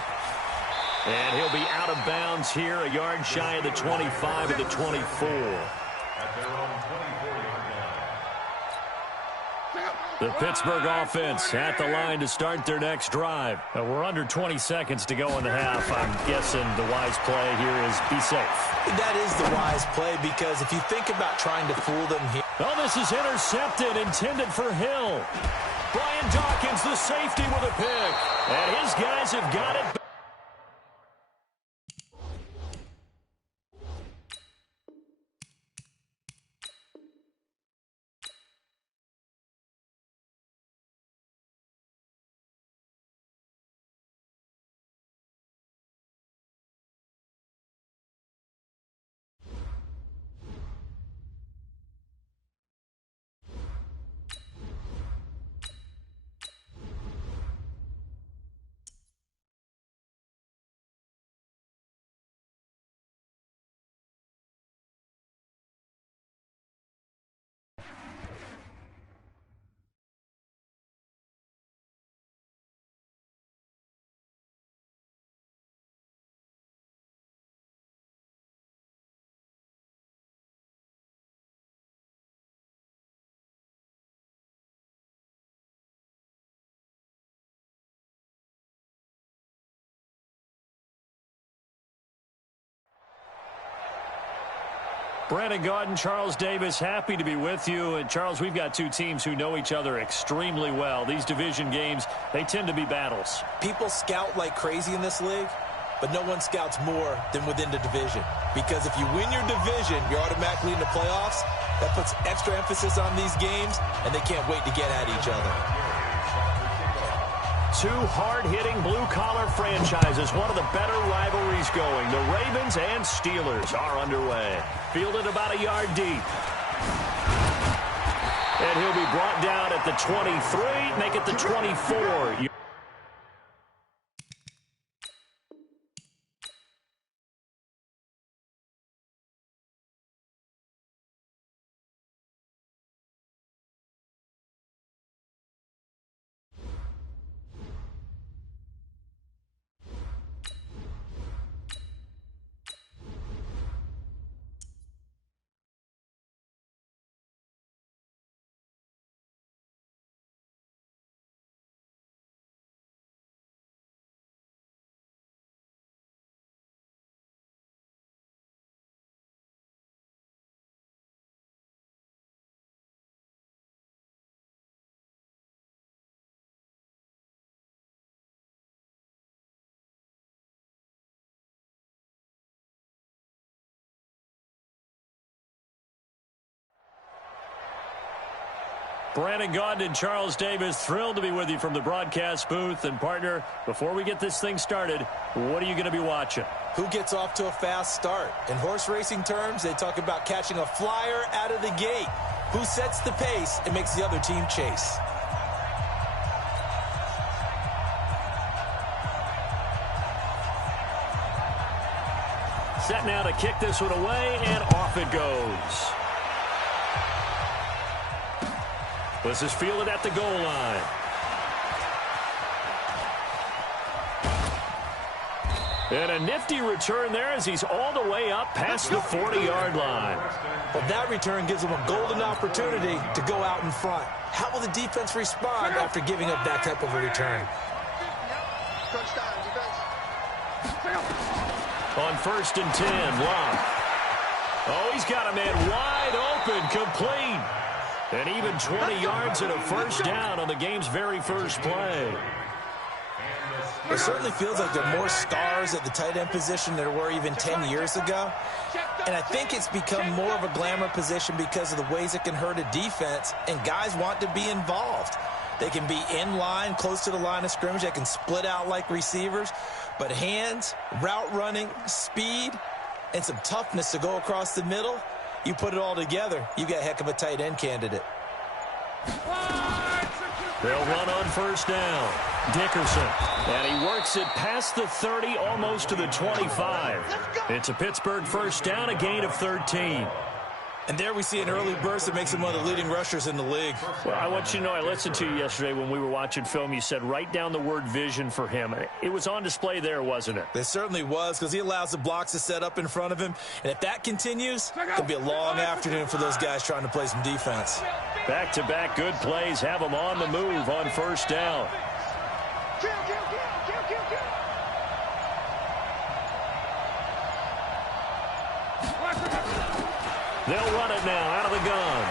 And he'll be out of bounds here, a yard shy of the 25 of the 24. The Pittsburgh offense at the line to start their next drive. We're under 20 seconds to go in the half. I'm guessing the wise play here is be safe. That is the wise play because if you think about trying to fool them here. Oh, this is intercepted, intended for Hill. Brian Dawkins, the safety with a pick. And his guys have got it. Brandon Gaudin, Charles Davis, happy to be with you. And, Charles, we've got two teams who know each other extremely well. These division games, they tend to be battles. People scout like crazy in this league, but no one scouts more than within the division. Because if you win your division, you're automatically in the playoffs. That puts extra emphasis on these games, and they can't wait to get at each other. Two hard-hitting blue-collar franchises, one of the better rivalries going. The Ravens and Steelers are underway. Fielded about a yard deep. And he'll be brought down at the 23, make it the 24. Brandon Gaudin and Charles Davis, thrilled to be with you from the broadcast booth. And, partner, before we get this thing started, what are you going to be watching? Who gets off to a fast start? In horse racing terms, they talk about catching a flyer out of the gate. Who sets the pace and makes the other team chase? Set now to kick this one away, and off it goes. This is fielded at the goal line. And a nifty return there as he's all the way up past the 40-yard line. Well, that return gives him a golden opportunity to go out in front. How will the defense respond after giving up that type of a return? On 1st and 10, Locke. Oh, he's got a man wide open, complete. And even 20 yards and a first down on the game's very first play. It certainly feels like there are more stars at the tight end position than there were even 10 years ago. And I think it's become more of a glamour position because of the ways it can hurt a defense, and guys want to be involved. They can be in line, close to the line of scrimmage. They can split out like receivers. But hands, route running, speed, and some toughness to go across the middle, you put it all together, you got a heck of a tight end candidate. They'll run on first down. Dickerson. And he works it past the 30, almost to the 25. It's a Pittsburgh first down, a gain of 13. And there we see an early burst that makes him one of the leading rushers in the league. Well, I want you to know, I listened to you yesterday when we were watching film. You said write down the word vision for him. It was on display there, wasn't it? It certainly was, because he allows the blocks to set up in front of him. And if that continues, it'll be a long afternoon for those guys trying to play some defense. Back-to-back good plays have them on the move on first down. They'll run it now out of the gun.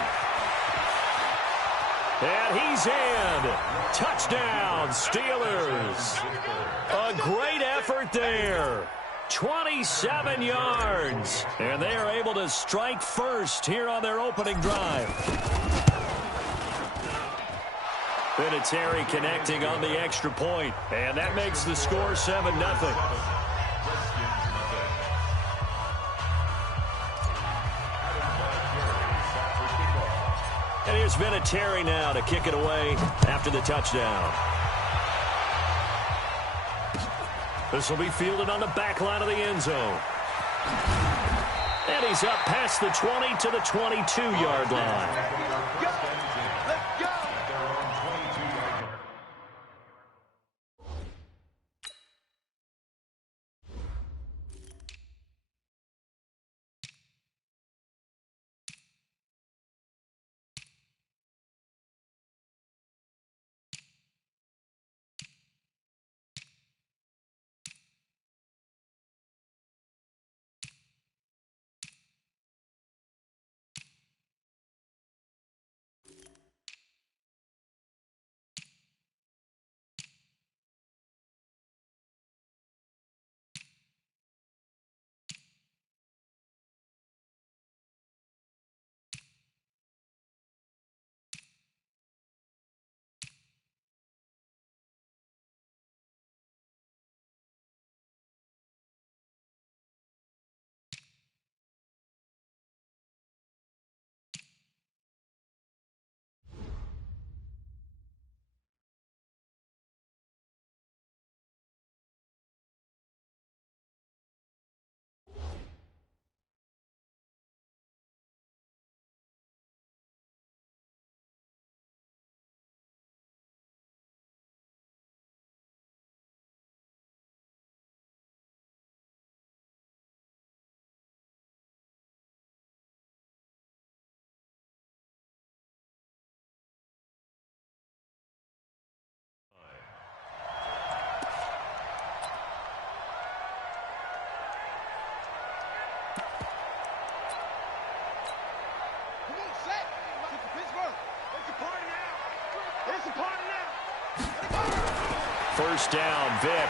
And he's in. Touchdown, Steelers. A great effort there. 27 yards. And they are able to strike first here on their opening drive. Vinatieri connecting on the extra point. And that makes the score 7-0. And here's Vinatieri now to kick it away after the touchdown. This will be fielded on the back line of the end zone. And he's up past the 20 to the 22-yard line. first down. Vic.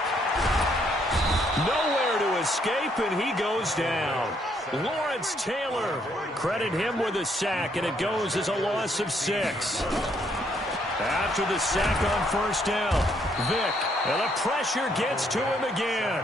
Nowhere to escape, and he goes down. Lawrence Taylor. Credit him with a sack, and it goes as a loss of 6. After the sack on first down, Vic, and the pressure gets to him again.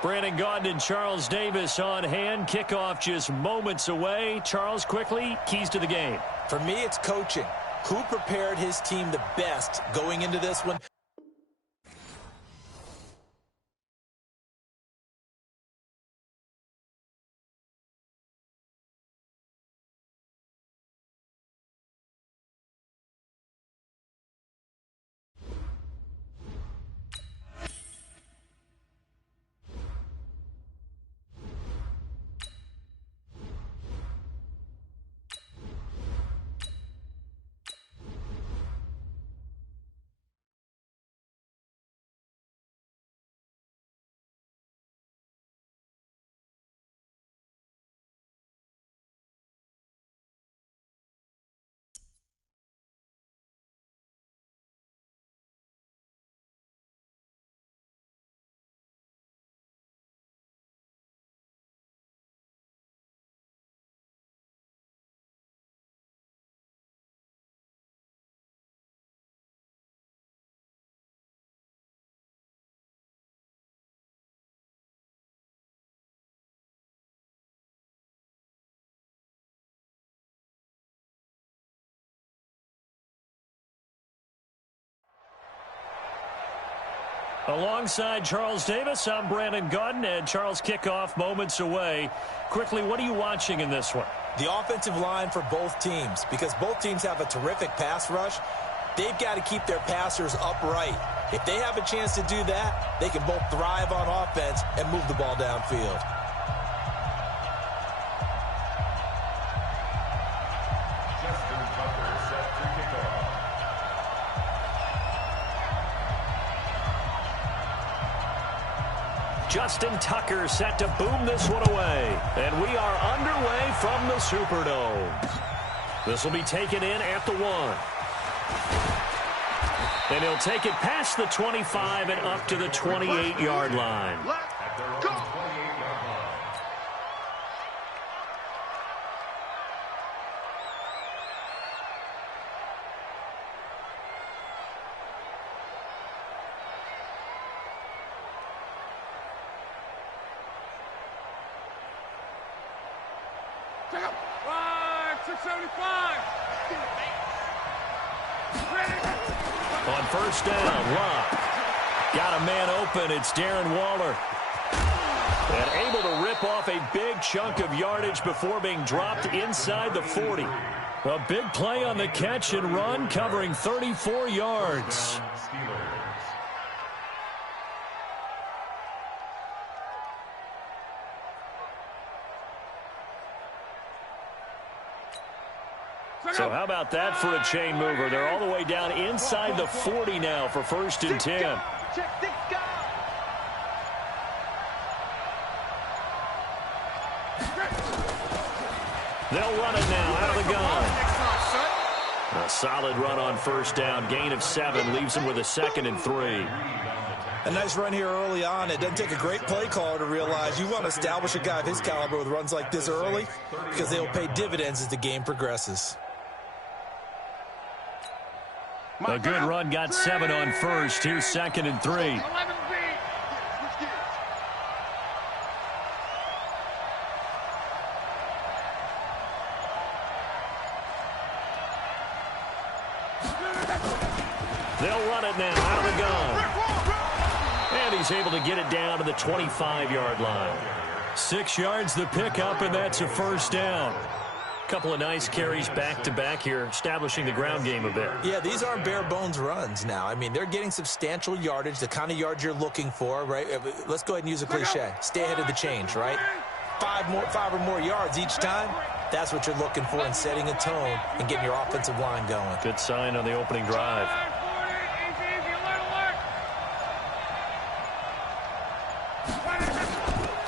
Brandon Gaudin and Charles Davis on hand. Kickoff just moments away. Charles, quickly, keys to the game. For me, it's coaching. Who prepared his team the best going into this one? Alongside Charles Davis, I'm Brandon Gaudin, and Charles, kickoff moments away. Quickly, what are you watching in this one? The offensive line for both teams, because both teams have a terrific pass rush. They've got to keep their passers upright. If they have a chance to do that, they can both thrive on offense and move the ball downfield. Justin Tucker set to boom this one away. And we are underway from the Superdome. This will be taken in at the 1. And he'll take it past the 25 and up to the 28-yard line. Let's go. Check up. 675. On first down, Locke. Got a man open. It's Darren Waller. And able to rip off a big chunk of yardage before being dropped inside the 40. A big play on the catch and run, covering 34 yards. So how about that for a chain mover? They're all the way down inside the 40 now for 1st and 10. Check this guy. They'll run it now out of the gun. A solid run on 1st down. Gain of 7 leaves them with a 2nd and 3. A nice run here early on. It doesn't take a great play caller to realize you want to establish a guy of his caliber with runs like this early because they'll pay dividends as the game progresses. A good run got 7 on 1st. Here's 2nd and 3. They'll run it now out of the gun. And he's able to get it down to the 25-yard line. 6 yards the pickup, and that's a 1st down. Couple of nice carries back-to-back here, establishing the ground game a bit. Yeah, these aren't bare-bones runs now. I mean, they're getting substantial yardage, the kind of yards you're looking for, right? Let's go ahead and use a cliche. Stay ahead of the change, right? 5 or more yards each time. That's what you're looking for in setting a tone and getting your offensive line going. Good sign on the opening drive.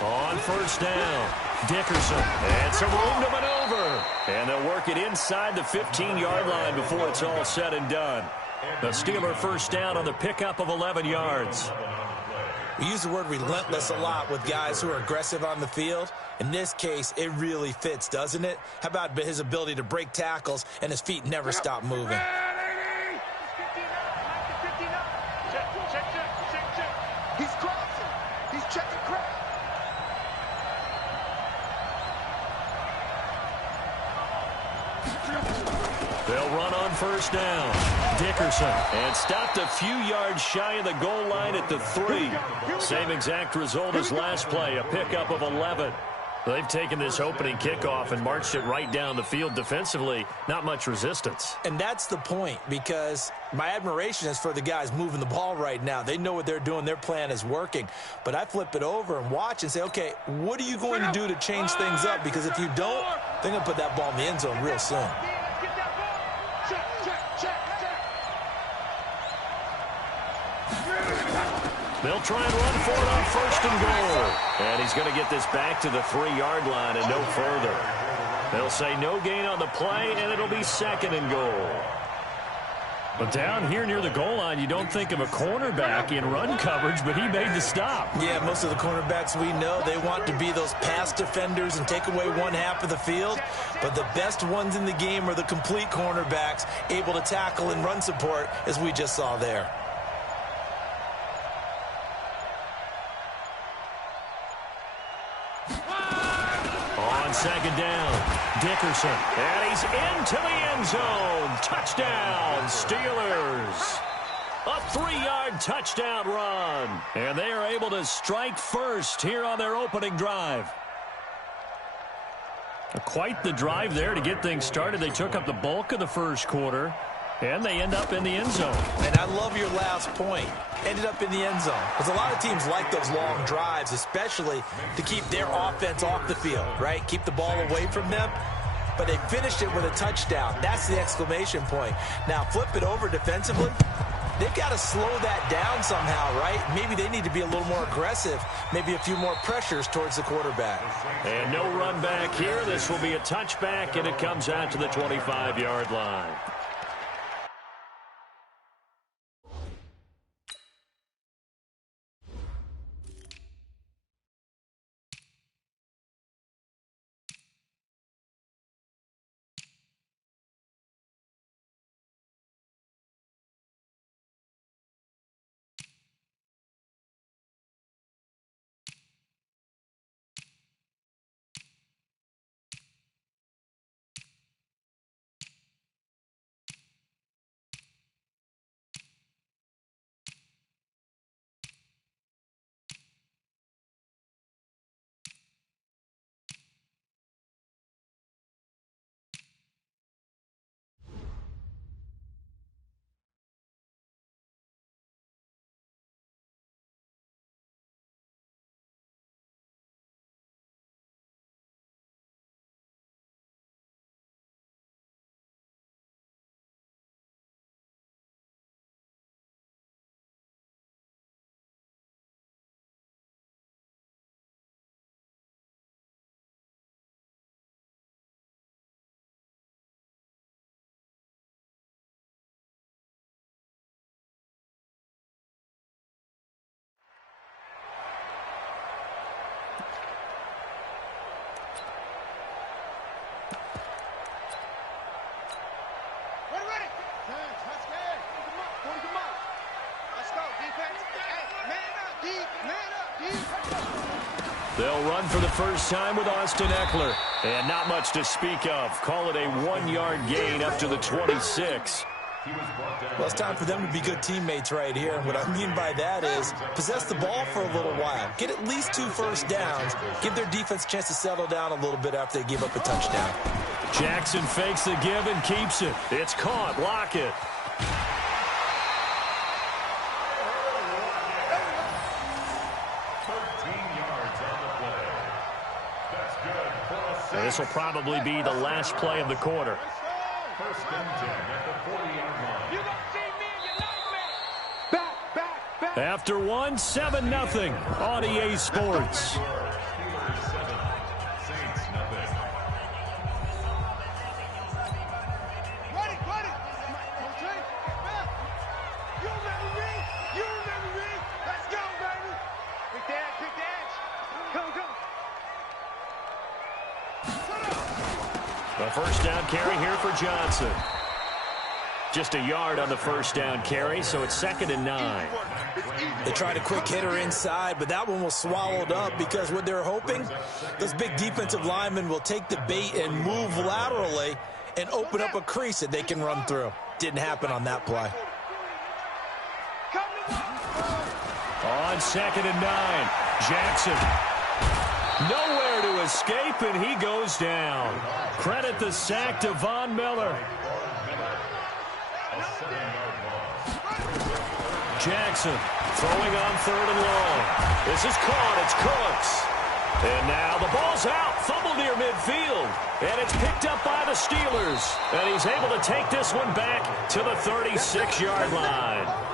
On 1st down, Dickerson, and some room to maneuver. And they'll work it inside the 15-yard line before it's all said and done. The Steeler 1st down on the pickup of 11 yards. We use the word relentless a lot with guys who are aggressive on the field. In this case, it really fits, doesn't it? How about his ability to break tackles and his feet never stop moving? He's crossing. He's checking crowd. They'll run on 1st down. Dickerson, and stopped a few yards shy of the goal line at the 3. Same exact result as last play, a pickup of 11. They've taken this opening kickoff and marched it right down the field defensively. Not much resistance. And that's the point, because my admiration is for the guys moving the ball right now. They know what they're doing. Their plan is working. But I flip it over and watch and say, okay, what are you going to do to change things up? Because if you don't, they're going to put that ball in the end zone real soon. They'll try and run for it on 1st and goal. And he's going to get this back to the 3-yard line and no further. They'll say no gain on the play, and it'll be 2nd and goal. But down here near the goal line, you don't think of a cornerback in run coverage, but he made the stop. Yeah, most of the cornerbacks we know, they want to be those pass defenders and take away one half of the field. But the best ones in the game are the complete cornerbacks, able to tackle and run support, as we just saw there. On 2nd down, Dickerson, and he's into the end zone. Touchdown, Steelers. A 3-yard touchdown run. And they are able to strike first here on their opening drive. Quite the drive there to get things started. They took up the bulk of the first quarter, and they end up in the end zone. And I love your last point. Ended up in the end zone. Because a lot of teams like those long drives, especially to keep their offense off the field, right? Keep the ball away from them. But they finished it with a touchdown. That's the exclamation point. Now, flip it over defensively. They've got to slow that down somehow, right? Maybe they need to be a little more aggressive. Maybe a few more pressures towards the quarterback. And no run back here. This will be a touchback, and it comes out to the 25-yard line. They'll run for the first time with Austin Eckler. And not much to speak of. Call it a 1-yard gain up to the 26. Well, it's time for them to be good teammates right here. And what I mean by that is possess the ball for a little while. Get at least 2 first downs. Give their defense a chance to settle down a little bit after they give up a touchdown. Jackson fakes the give and keeps it. It's caught. Lockett. This will probably be the last play of the quarter. First and 10 at the 40-yard line. You don't see me, you like me. Back. After 1, 7-0 on EA Sports. Steelers 7, Saints nothing. Ready. Okay. You remember me. Let's go, baby. Pick the edge. Go. The first down carry here for Johnson. Just a yard on the first down carry, so it's 2nd and 9. They tried a quick hitter inside, but that one was swallowed up because what they're hoping, those big defensive linemen will take the bait and move laterally and open up a crease that they can run through. Didn't happen on that play. On 2nd and 9, Jackson. Nowhere to escape, and he goes down. Credit the sack to Von Miller. Jackson throwing on 3rd and long. This is caught. It's Cooks. And now the ball's out. Fumble near midfield. And it's picked up by the Steelers. And he's able to take this one back to the 36-yard line.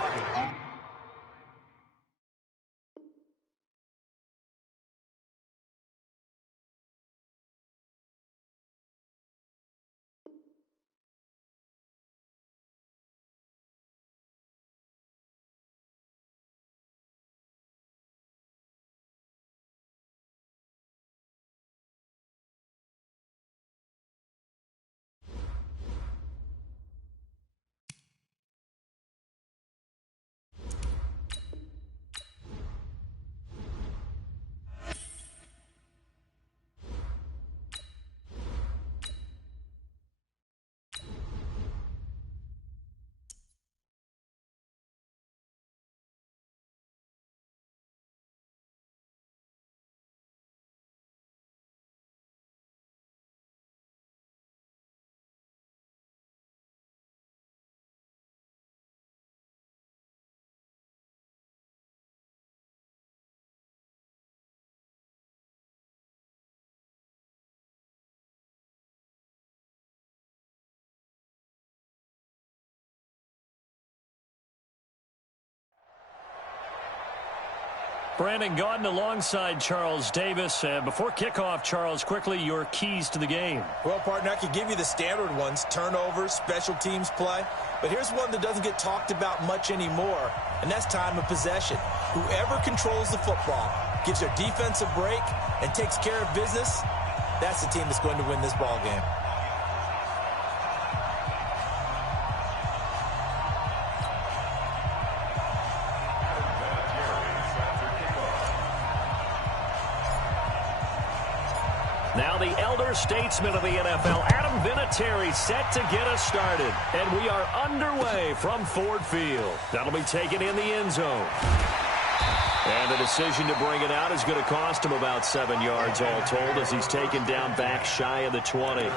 Brandon Gaudin alongside Charles Davis. Before kickoff, Charles, quickly, your keys to the game. Well, partner, I could give you the standard ones, turnovers, special teams play. But here's one that doesn't get talked about much anymore, and that's time of possession. Whoever controls the football, gives their defense a break, and takes care of business, that's the team that's going to win this ball game. Now the elder statesman of the NFL, Adam Vinatieri, set to get us started. And we are underway from Ford Field. That'll be taken in the end zone. And the decision to bring it out is going to cost him about 7 yards all told as he's taken down back shy of the 20.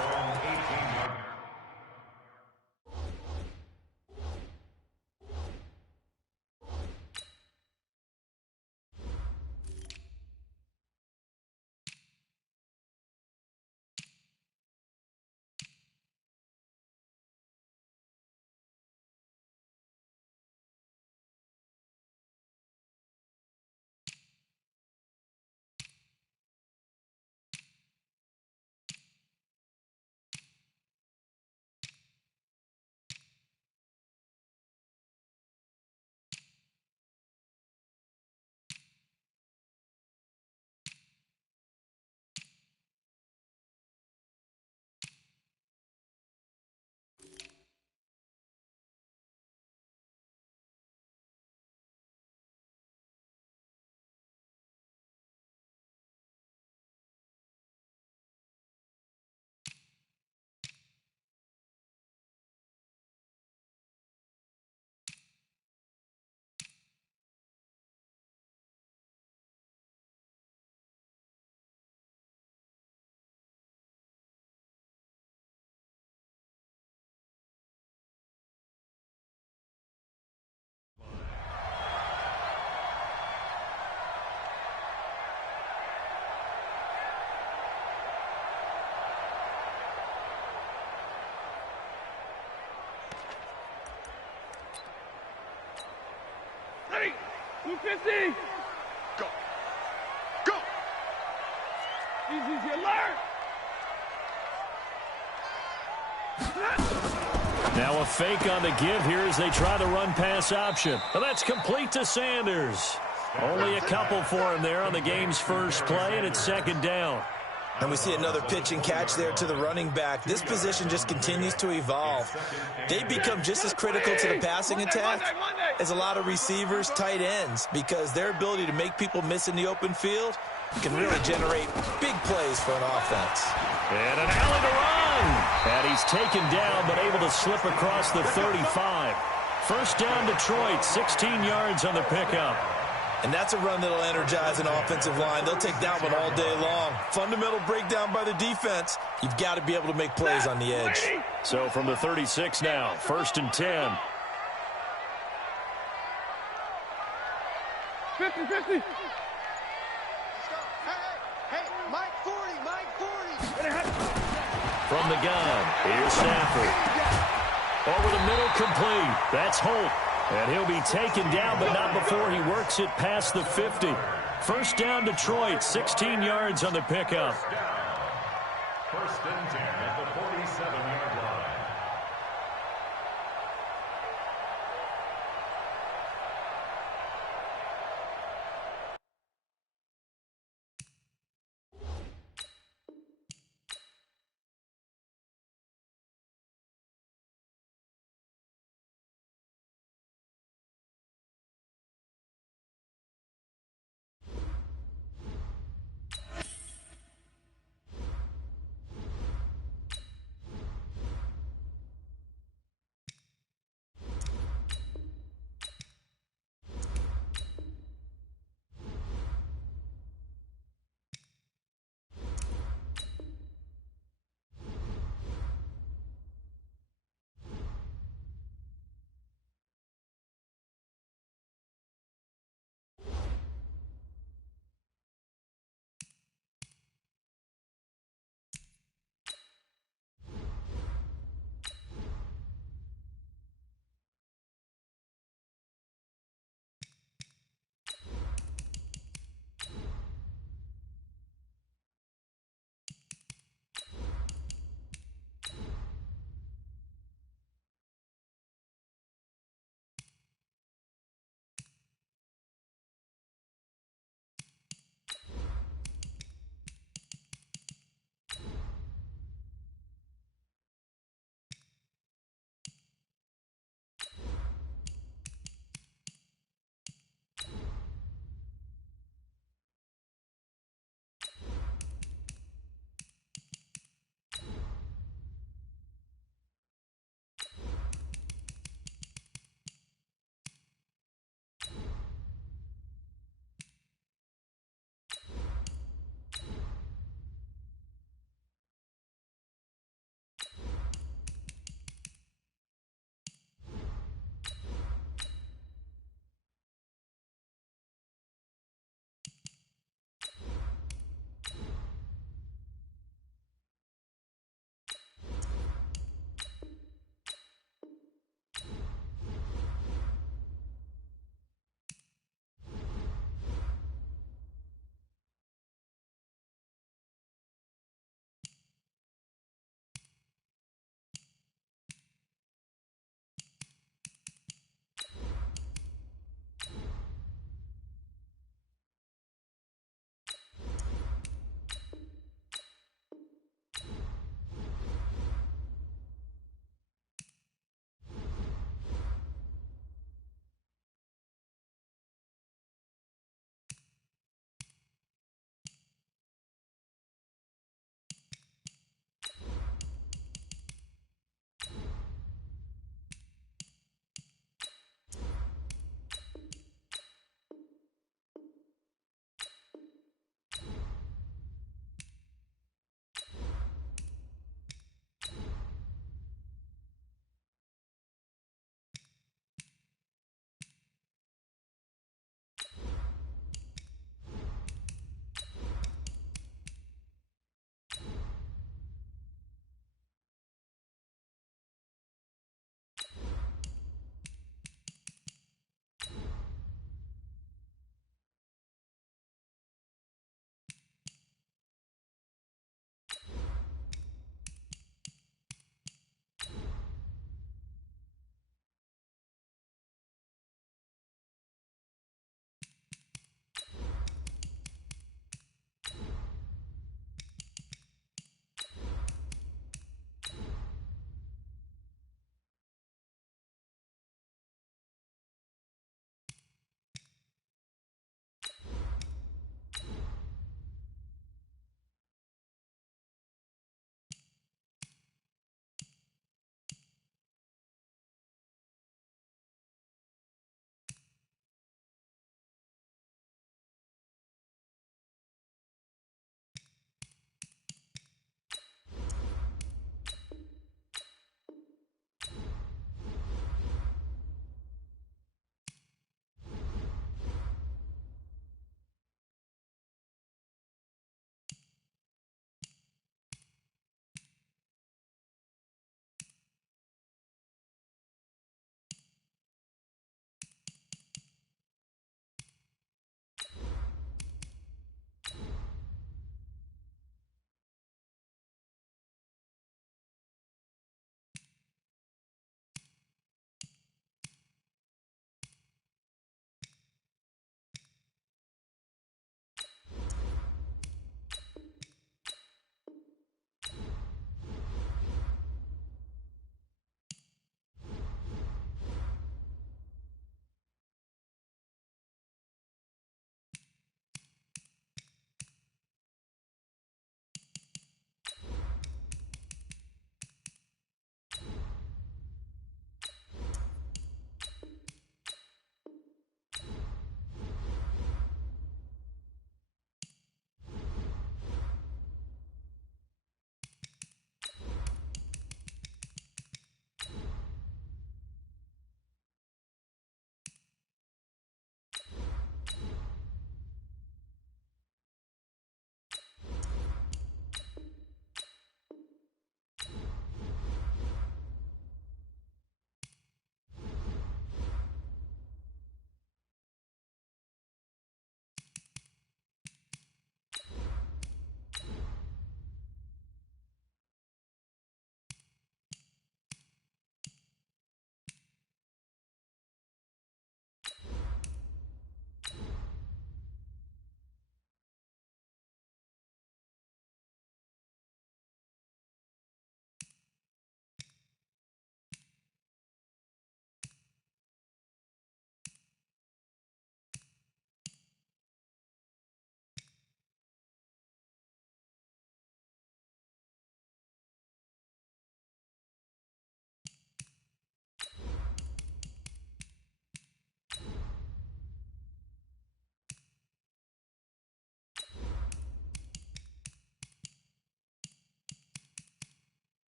Ready. 250. Go. Go. Easy, alert. Now a fake on the give here as they try the run-pass option. Well, that's complete to Sanders. Only a couple for him there on the game's first play, and it's second down. And we see another pitch and catch there to the running back. This position just continues to evolve. They become just as critical to the passing attack as a lot of receivers, tight ends, because their ability to make people miss in the open field can really generate big plays for an offense. And an alley to run. And he's taken down, but able to slip across the 35. First down, Detroit, 16 yards on the pickup. And that's a run that'll energize an offensive line. They'll take that one all day long. Fundamental breakdown by the defense. You've got to be able to make plays on the edge. So from the 36 now, 1st and 10. 50. Hey, Mike 40. From the gun, here's Stafford. Over the middle, complete. That's Holt. And he'll be taken down, but not before he works it past the 50. First down, Detroit, 16 yards on the pickup. First and 10 at the 47-yard line.